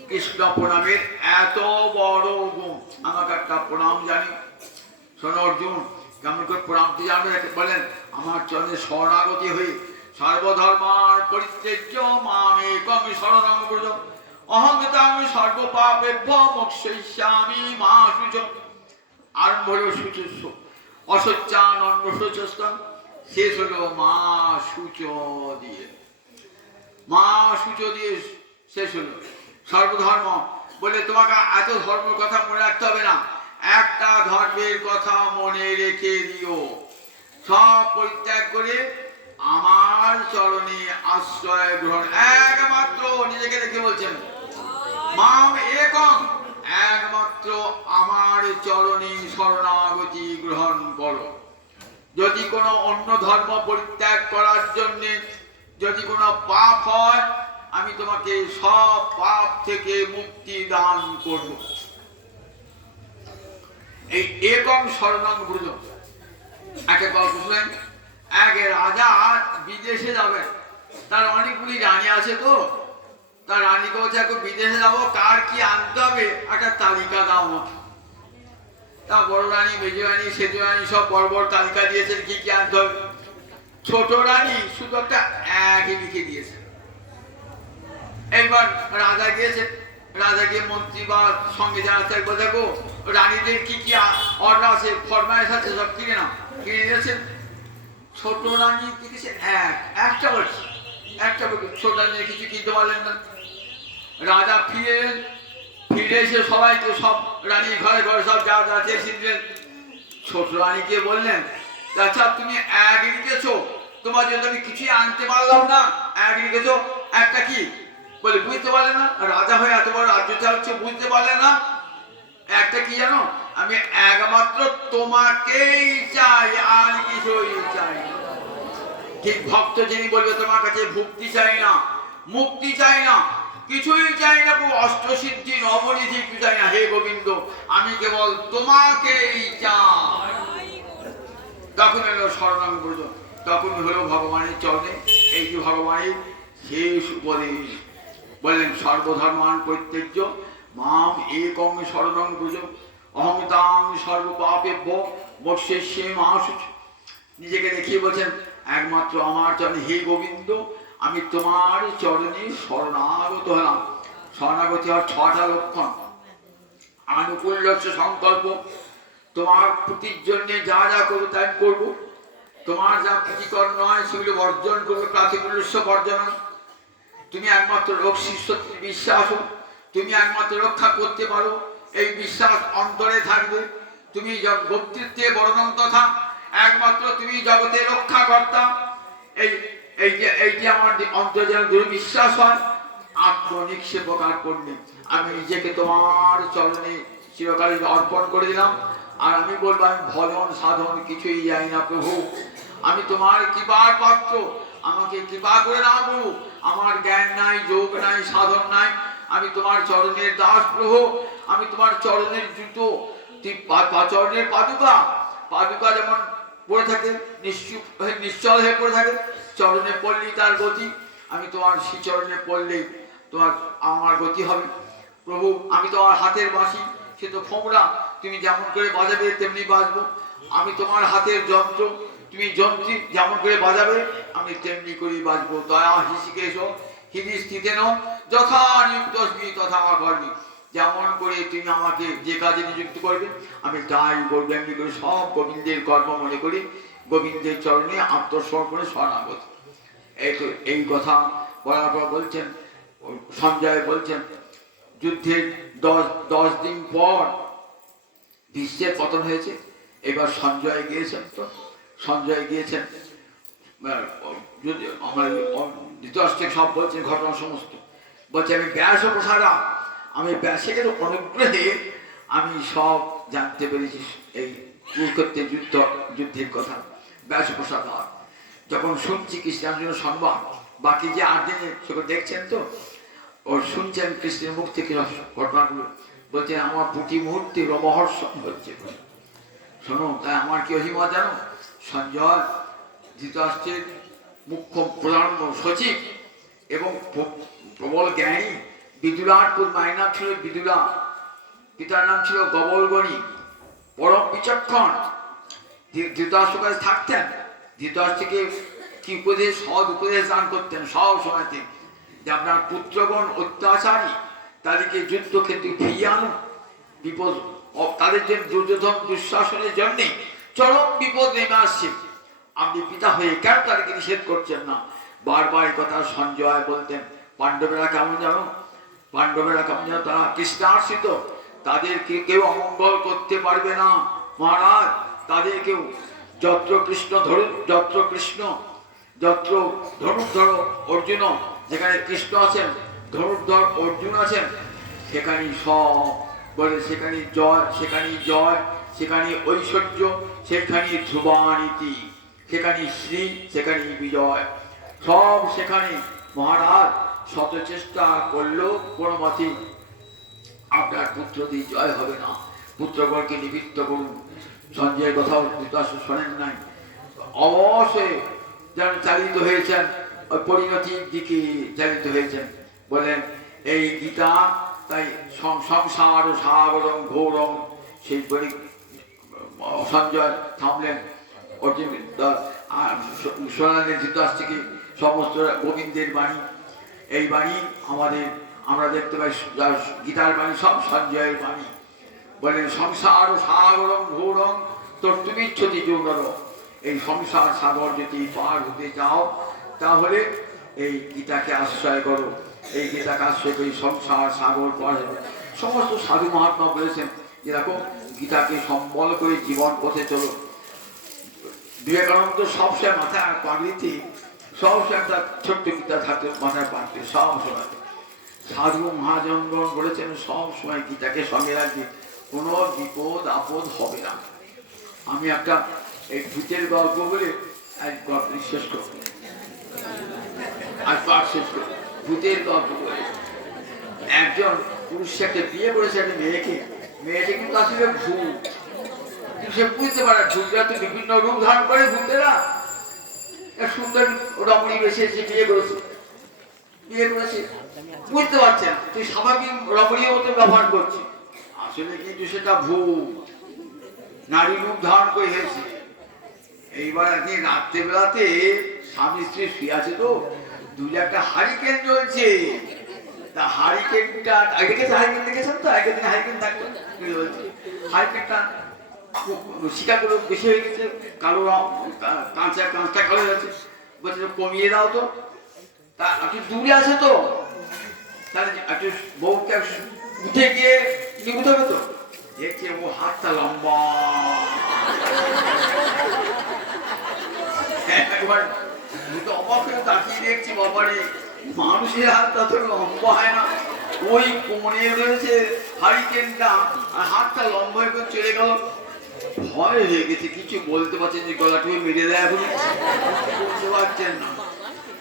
কৃষ্ণ প্রণামের এত বড় গুণ। আমাকে একটা প্রণাম জানি। শোনো অর্জুন, কেমন করে প্রণামটি জানবে? বলেন আমার চরণে শরণাগতি হয়ে সর্বধর্মার পরিত্যাজ্য মামেকং শরণং ব্রজ অহং তাং সর্বপাপেভ্যো মোক্ষয়িষ্যামি মা শুচ। আরম্ভ হলো শুচস্ব অসচ্চানন্দ শুচস্তং, শেষ হলো মা শুচ দিয়ে। মা শুচ দিয়ে শেষ হলো। সর্বধর্ম বলে তোমাকে এত ধর্মের কথা মনে রাখতে হবে না, একটা ধর্মের কথা মনে রেখে দিও। সব পরিত্যাগ করে আমার চরণে আশ্রয় গ্রহণ। একমাত্র নিজেকে দেখে বলছেন মাম একং, একমাত্র আমার চরণে শরণাগতি গ্রহণ করো। যদি কোনো অন্য ধর্ম পরিত্যাগ করার জন্য যদি কোনো পাপ হয়, আমি তোমাকে সব পাপ থেকে মুক্তি দান করব। এই একং শরণং ব্রজ। একটা গল্প শুনেন, এক রাজা বিদেশে যাবেন, তার অনেকগুলি রানী আছে, তো তার রানীকে বলছে এখন বিদেশে যাবো, কার কি আনতে হবে একটা তালিকা দাও আমাকে। তা বড় রানী, মেজো রানী, সেজো রানী সব বড় বড় তালিকা দিয়েছেন কি কি আনতে হবে। ছোট রানী শুধু একটা এক লিখে দিয়েছেন। একবার রাজা গিয়েছেন, রাজা গিয়ে মন্ত্রী বা সঙ্গে যারা আছে একবার দেখো রানীদের কি কি অর্ডার আছে, ফরমাইশ আছে, সব কিনে নাও। কিনে নিয়েছেন। ছোট রানী কিনেছে একটা বলছে, একটা ছোট রানী কিছু কিনতে পারলেন না। রাজা ফিরে এসে সবাইকে, সব রানী ঘরে ঘরে সব যা যা চেয়েছিলেন, ছোট রানীকে বললেন আচ্ছা তুমি এক লিখেছো, তোমার জন্য আমি কিছুই আনতে পারলাম না, এক লিখেছো, একটা কি বলে বুঝতে পারলেন না? রাজা হয়ে এত বড় রাজ্য চালাচ্ছে, বুঝতে পারলেন না? একটা কি জানো? আমি একমাত্র তোমাকেই চাই, আর কিছুই চাই না। ঠিক ভক্ত যিনি বলবে তোমার কাছে ভক্তি চাই না, মুক্তি চাই না, কিছুই চাই না, অষ্টসিদ্ধি নবনিধি কিছু চাই না, হে গোবিন্দ আমি কেবল তোমাকেই চাই। তখন এলো শরণাঙ্গ ব্রজ, তখন হলো ভগবানের চরণে এই যে ভগবানের শেষ উপদেশ বললেন, সর্বধর্মান পরিত্যজ্য মাম একং শরণং ব্রজ অহং তাং সর্বপাপেভ্য মোক্ষেষ্যে মাশুচ। নিজেকে দেখিয়ে বলছেন একমাত্র আমার চরণে, হে গোবিন্দ আমি তোমার চরণে শরণাগত হলাম। শরণাগতি হওয়ার 6টা লক্ষণ। আনুকূল্য সংকল্প, তোমার প্রতির জন্য যা যা করবো তাই করবো, তোমার যা প্রতিকর নয় সেগুলো বর্জন করবে, প্রাতিকূল্য বর্জন। তুমি একমাত্র রক্ষী সত্যি বিশ্বাস, তুমি একমাত্র রক্ষা করতে পারো এই বিশ্বাস অন্তরে থাকবে। তুমি ভক্তিত্বে বর্ণন তথা একমাত্র তুমি জগতে রক্ষাকর্তা, এই যে আমার অন্তরে যেন দৃঢ় বিশ্বাস হয়, আত্মনিক্ষেপ করবে। আমি নিজেকে তোমার চরণে চিরকালে অর্পণ করে দিলাম। আর আমি বলবো আমি ভজন সাধন কিছুই যাই না প্রভু, আমি তোমার কৃপার পাত্র, আমাকে কৃপা করে নাও প্রভু। আমার জ্ঞান নাই, যোগ নাই, সাধন নাই, আমি তোমার চরণের দাস প্রভু। আমি তোমার চরণের জুতো, চরণের পাদুকা, পাদুকা যেমন পড়ে থাকে নিশ্চল হয়ে পড়ে থাকে, চরণে পড়লেই তার গতি। আমি তোমার শ্রী চরণে পড়লেই তোমার আমার গতি হবে প্রভু। আমি তোমার হাতের বাঁশি, সে তো ফোমরা, তুমি যেমন করে বাজাবে তেমনি বাজবো। আমি তোমার হাতের যন্ত্র, তুমি যন্ত্রী যেমন করে বাজাবে আমি তেমনি করে বাজবো। দয়া হিসিকেশ হৃদি স্থিতেন যথা নিযুক্তস্মি তথা কর্মী। যেমন করে তুমি আমাকে যে কাজে নিযুক্ত করবে আমি তাই করবো। এমনি করে সব গোবিন্দের কর্ম মনে করি, গোবিন্দের চরণে আত্মসমর্পণে শরণাগত। এই কথা বলার পর বলছেন, সঞ্জয় বলছেন যুদ্ধের 10 দিন পর বিশ্বের পতন হয়েছে। এবার সঞ্জয় গিয়েছেন, তো সঞ্জয় গিয়েছেন আমার ধৃতরাষ্ট্রকে সব বলছেন ঘটনা সমস্ত। বলছে আমি ব্যাস প্রসারা, আমি ব্যাসের অনুগ্রহে আমি সব জানতে পেরেছি এই কুরুক্ষেত্রের যুদ্ধের কথা। ব্যাস প্রসাদ যখন শুনছি কৃষ্ণার্জুন সংবাদ, বাকি যে 8 দিনে সেগুলো দেখছেন তো, ও শুনছেন কৃষ্ণের মুখ থেকে ঘটনাগুলো, বলছেন আমার প্রতি মুহূর্তে রোমহর্ষণ হচ্ছে। শোনো, তাই আমার কি অভিমত জানো? সঞ্জয় ধৃতরাষ্ট্রের মুখ্য প্রধান সচিব এবং প্রবল জ্ঞানী, বিদুলার মায়ের নাম ছিল বিদুলা, পিতার নাম ছিল গবলগণী, পরম বিচক্ষণ। ধৃতরাষ্ট্রের কাছে থাকতেন, ধৃতরাষ্ট্রকে কি উপদেশ, সৎ উপদেশ দান করতেন সব সময়তে, যে আপনার পুত্রগণ অত্যাচারী, তাদেরকে যুদ্ধক্ষেত্রে ফিরিয়ে আনো, বিপদ তাদের যে দুর্যোধন দুঃশাসনের জন্য চরম বিপদ নেমে আসছে, আপনি পিতা হয়ে কেন তাদেরকে নিষেধ করছেন না? বারবার কথা সঞ্জয় বলতেন। পাণ্ডবেরা কেমন জানো? পাণ্ডবেরা কেমন জানো? তারা কৃষ্ণাশ্রিত, তাদেরকে কেউ অমঙ্গল করতে পারবে না মহারাজ। তাদের কেউ যত্র কৃষ্ণ ধরুন, যত্র কৃষ্ণ, যত্র ধনুর্ধর অর্জুন, যেখানে কৃষ্ণ আছেন, ধনুর্ধর অর্জুন আছেন, সেখানেই সব বলে, সেখানে জয়, সেখানেই জয়, সেখানে ঐশ্বর্য, সেখানে ধ্রুবানীতি, সেখানে শ্রী, সেখানে বিজয়, সব সেখানে। মহারাজ শত চেষ্টা করলেও কোনো মতে আপনার পুত্র দিয়ে জয় হবে না, পুত্রগণকে নিবৃত্ত করুন। সঞ্জয়ের কথাও ধৃতরাষ্ট্র শোনেন নাই, অবশ্যই যেন চালিত হয়েছেন ওই পরিণতির দিকে চালিত হয়েছেন। বলেন এই গীতা তাই সংসার সাগরং ঘোরং, সেই বলি সঞ্জয় থামলেন, অর্জুন শোনালেন ধৃতরাষ্ট্রকে সমস্ত গোবিন্দের বাণী। এই বাণী আমরা দেখতে পাই গীতার বাণী সব সঞ্জয়ের বাণী। বলেন সংসার সাগরং ঘোরং তোর তুমি ইচ্ছতি যোগর, এই সংসার সাগর যদি পার হতে চাও তাহলে এই গীতাকে আশ্রয় করো, এই গীতাকে আশ্রয় করি সংসার সাগর পার হবে। সমস্ত সাধু মহাত্মা বলেছেন এরকম গীতাকে সম্বল করে জীবন পথে চলো। বিবেকানন্দ সবসময় মাথায় পাগড়িতে সবসময় একটা ছোট্ট গীতা থাকতে মাথায় পাগড়িতে সব শোনাতে। সাধু মহাজনগণ বলেছেন সব সময় গীতাকে সঙ্গে রাখবে, কোনো বিপদ আপদ হবে না। আমি একটা এই ভূতের গল্প বলে এক গল্প শেষ করব, আর পাঠ শেষ করব। ভূতের গল্প বলে একজন পুরুষ একটা বিয়ে করেছে একটা মেয়েকে, মেয়েটা কিন্তু আসলে ভূত, কিন্তু সে বুঝতে পারে ভূতরা তো বিভিন্ন রূপ ধারণ করে, ভূতেরা এক সুন্দর রমণী বেশি এসে বিয়ে করেছে, বুঝতে পারছে না তুই স্বাভাবিক রমণীর মতো ব্যবহার করছিস, আসলে কিন্তু সেটা ভূত, নারী রূপ ধারণ করে হয়েছে। এইবার একদিন রাত্রেবেলাতে স্বামী স্ত্রী শুয়ে আছে, তো দুই একটা হারিকেন জ্বলছে, তা হারিকেনটা দেখেছে, হারিকেন দেখেছেন তো, আগের দিন হারিকেন থাকতো, হারিকেনটা শিকাগুলো বেশি হয়ে গেছে, কালো কাঁচটা কালো হয়ে গেছে, বলছে কমিয়ে দাও তো, তা একটু দূরে আছে তো, তাহলে একটু বউকে উঠে গিয়ে নিবুতে হবে তো, দেখছে ও হাতটা লম্বা, একবার অবাক হয়ে তাকিয়ে দেখছি, বাবারে মানুষের হাতটা তো লম্বা হয় না, ওই কোমরে রয়েছে হারিকেনটা, আর হাতটা লম্বা হয়ে চলে গেল। ভয় হয়ে গেছে, কিছু বলতে পারছেন যে গলাটা মেরে দেয়, এখন বলতে পারছেন না,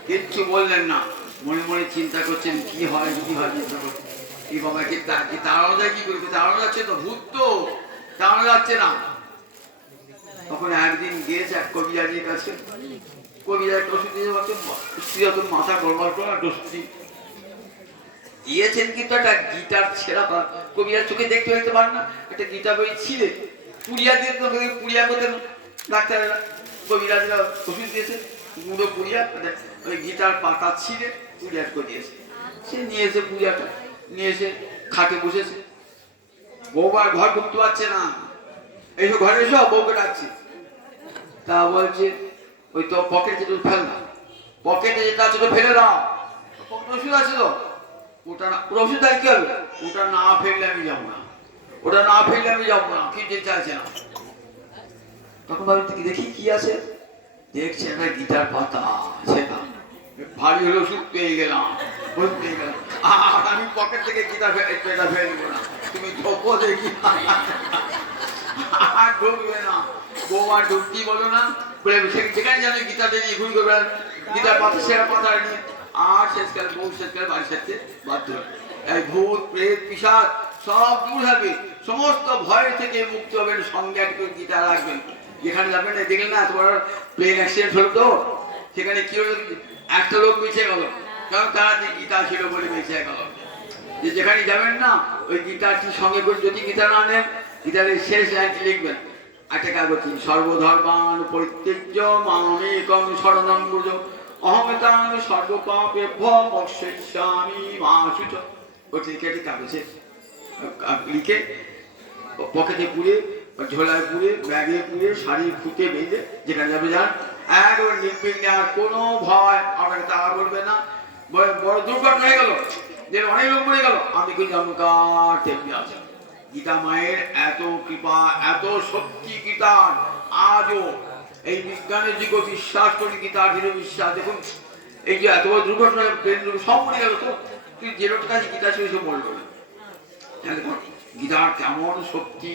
কিচ্ছু বললেন না, মনে মনে চিন্তা করছেন কি হয় চিন্তা করছেন, এই বাবাকে তাড়ানো যায় কি করে, তাড়ানো যাচ্ছে তো, ভূত তো তাড়ানো যাচ্ছে না। তখন একদিন গিয়েছে এক কবিরাজির কাছে, কবিরাজ ওষুধ দিয়ে বলছেন স্ত্রী অত মাথা গড়বড় করে ওষুধ দিয়েছেন, কিন্তু একটা গিটার ছেঁড়া, কবিরাজ চোখে দেখতে হইতে পারে না, একটা গিটার বই ছিলে পুড়িয়া দিয়ে পুড়িয়া করতেন ডাক্তারেরা, কবিরাজরা ওষুধ দিয়েছে গুঁড়ো পুড়িয়া, ওই গিটার পাতা ছিঁড়ে পুড়িয়া করে দিয়েছে। সে নিয়ে এসে পুড়িয়াটা নিয়ে এসে খাটে বসেছে, বউ আর ঘর ঢুকতে পারছে না, এইসব ঘরে এসো, বউকে ডাকছে, তা বলছে ওই তো পকেটে যেটা ফেল না, পকেটে যেটা আছে তো ফেলে দাও, পকেটে ওষুধ আছে তো, ওটা না, ওষুধ আর কি হবে, ওটা না ফেললে আমি যাবো না, ওটা না ফেললে আমি যাবো না, কিনতে চাইছে না। তখন ভাবি দেখি কি আছে, দেখছে একটা গিটার পাতা, সেটা ভারী হলে ওষুধ পেয়ে গেলাম, আর আমি পকেট থেকে গিটার ফেলে দিব না, তুমি ঢোকো দেখি, আর ঢুকবে না, বউ আর ঢুকতেই বলো না, যেখানে জানো গিটারটা নিয়ে ঘুরি করবেন, গিটার পাতা সেরা পাতা নিয়ে, আর শেষকাল বউ শেষকাল বাড়ি সাথে বাধ্য, এই ভূত প্রেত পিশাচ সব দূর হবে, সমস্ত ভয় থেকে মুক্ত হবেন, সঙ্গে একটা গিটার রাখবেন, যেখানে যাবেন। দেখলেন না, তোমার প্লেন অ্যাক্সিডেন্ট হলো তো, সেখানে কি হলো, একটা লোক বেঁচে গেল, কারণ তারা যে গীতা ছিল বলে বেঁচে গেল। যে যেখানে যাবেন না, ওই গীতাটি সঙ্গে করে, যদি গীতা না নেন, গীতার শেষ লাইনটি লিখবেন একটা কাগজে, সর্বধর্মান পরিত্যজ্য মামেকং শরণং ব্রজ অহমিতাং সর্বপাপেভ্যো মোক্ষয়িষ্যামি মা শুচঃ। ওটি লিখে কাগজে লিখে পকেটে পুড়ে, ঝোলায় পুড়ে, ব্যাগে পুড়ে, শাড়ি ফুটে বেঁধে যেখানে যাবে যান, একবার লিখবেন, আর কোনো ভয় আপনাকে তাড়া করবে না। বড় দুর্ঘটনা হয়ে গেল, যে অনেক লোক মরে গেল, আমি কিন্তু জমকার তেমনি আছে। গীতা মায়ের এত কৃপা, এত শক্তি গীতার, আজও এই বিজ্ঞানের যুগে বিশ্বাস করি, গীতার দৃঢ় বিশ্বাস। দেখুন এই যে এত বড় দুর্ঘটনা, ট্রেন সব মরে গেল, তো তুই যে লোকটা কাছে গীতা ছিল সে মরবে না। গীতার কেমন শক্তি,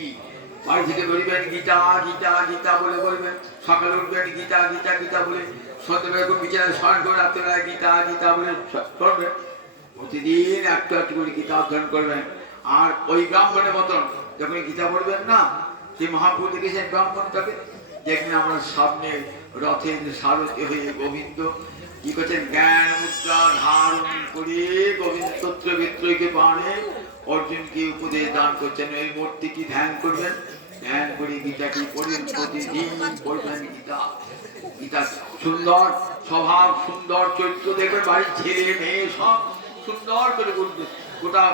বাড়ি থেকে বেরোবেন গীতা গীতা গীতা বলে বলবেন, সকালে উঠবেন গীতা গীতা গীতা বলে, সন্ধ্যেবেলা বিছানায় স্মরণ করে, রাত্রেবেলায় গীতা গীতা বলে করবেন, প্রতিদিন একটু একটু করে গীতা অধ্যয়ন করবেন। আর ওই ব্রাহ্মণের মতন যখন গীতা পড়বেন না, সেই মহাপ্রভু দেখেছেন ব্রাহ্মণটাকে, দেখবেন আমরা সামনে রথের সারথি হয়ে গোবিন্দ কি করছেন, জ্ঞান মুদ্রা ধারণ করে গোবিন্দ তত্র বিত্রয়কে পানে অর্জুনকে উপদেশ দান করছেন। এই মূর্তিটি ধ্যান করবেন, ধ্যান করে গীতাটি পড়েন, প্রতিদিন পড়বেন গীতা। গীতা সুন্দর স্বভাব, সুন্দর চরিত্র দেখবেন, বাড়ির ছেলে মেয়ে সব সুন্দর করে বলবে, গোটা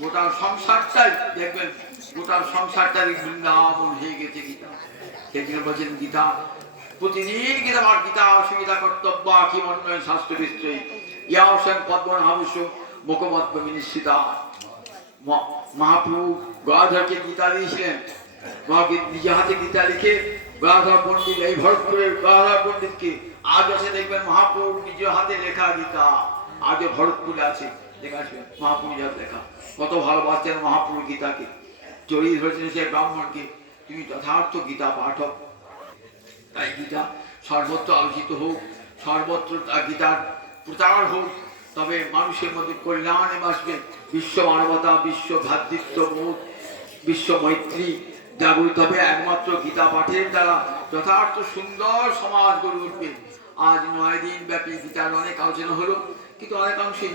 গোটা সংসারটাই দেখবেন, গোটা সংসারটাই বৃন্দাবন হয়ে গেছে গীতা। সেদিন বলছেন গীতা প্রতিদিন গীতা পাঠ, গীতা অসুবিধা কর্তব্য আখিমন্বয় শাস্ত্র বিস্ত্রয়ী ইয়া হোসেন পদ্মন হাবুস মুখমত্ব বিনিশ্চিতা। মহাপ্রভু গদাধরকে গীতা দিয়েছিলেন, নিজে হাতে গীতা লিখে গদাধর পণ্ডিত, এই ভরতপুরের গদাধর পণ্ডিতকে আজ আছে দেখবেন, মহাপ্রভু নিজের হাতে লেখা গীতা আজও ভরতপুরে আছে, দেখে আসবেন মহাপ্রভু যার লেখা, কত ভালোবাসতেন মহাপ্রভু গীতাকে। জড়িয়ে ধরেছেন সে ব্রাহ্মণকে, তুমি যথার্থ গীতা পাঠক। তাই গীতা সর্বত্র আলোচিত হোক, সর্বত্র গীতার প্রচার হোক, তবে মানুষের মধ্যে কল্যাণে আসবে, বিশ্ব মানবতা, বিশ্ব ভ্রাতৃত্ববোধ, বিশ্ব মৈত্রী জাগরিত হবে একমাত্র গীতা পাঠের দ্বারা। যথার্থ সুন্দর সমাজ গড়ে উঠবে। আজ 9 দিন ব্যাপী গীতার অনেক আলোচনা হলো, কিন্তু অনেকাংশে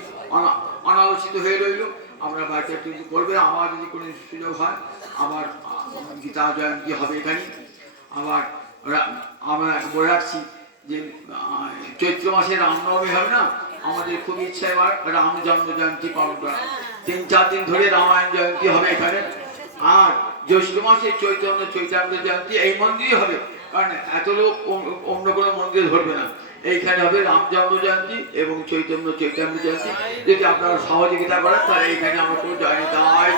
অনালোচিত হয়ে রইল। আমরা বাড়িতে একটু করবে, আমার যদি কোনো সুযোগ হয় আবার গীতা জয়ন্তী হবে এখানে। আবার আমরা বলে রাখছি যে চৈত্র মাসে রামনবমী হবে না, আমাদের খুব ইচ্ছা এবার রাম জন্ম জয়ন্তী পালন করা। 3-4 দিন ধরে রামায়ণ জয়ন্তী হবে এখানে। আর জ্যৈষ্ঠ মাসে চৈতন্য চৈতামৃত জয়ন্তী এই মন্দিরে হবে, কারণ এত লোক অন্য কোনো মন্দিরে ধরবে না। এইখানে হবে রাম জন্ম জয়ন্তী এবং চৈতন্য চৈতামৃত জয়ন্তী। যদি আপনারা সহযোগিতা করেন তাহলে এইখানে আমরা কোনো জয় নিতাই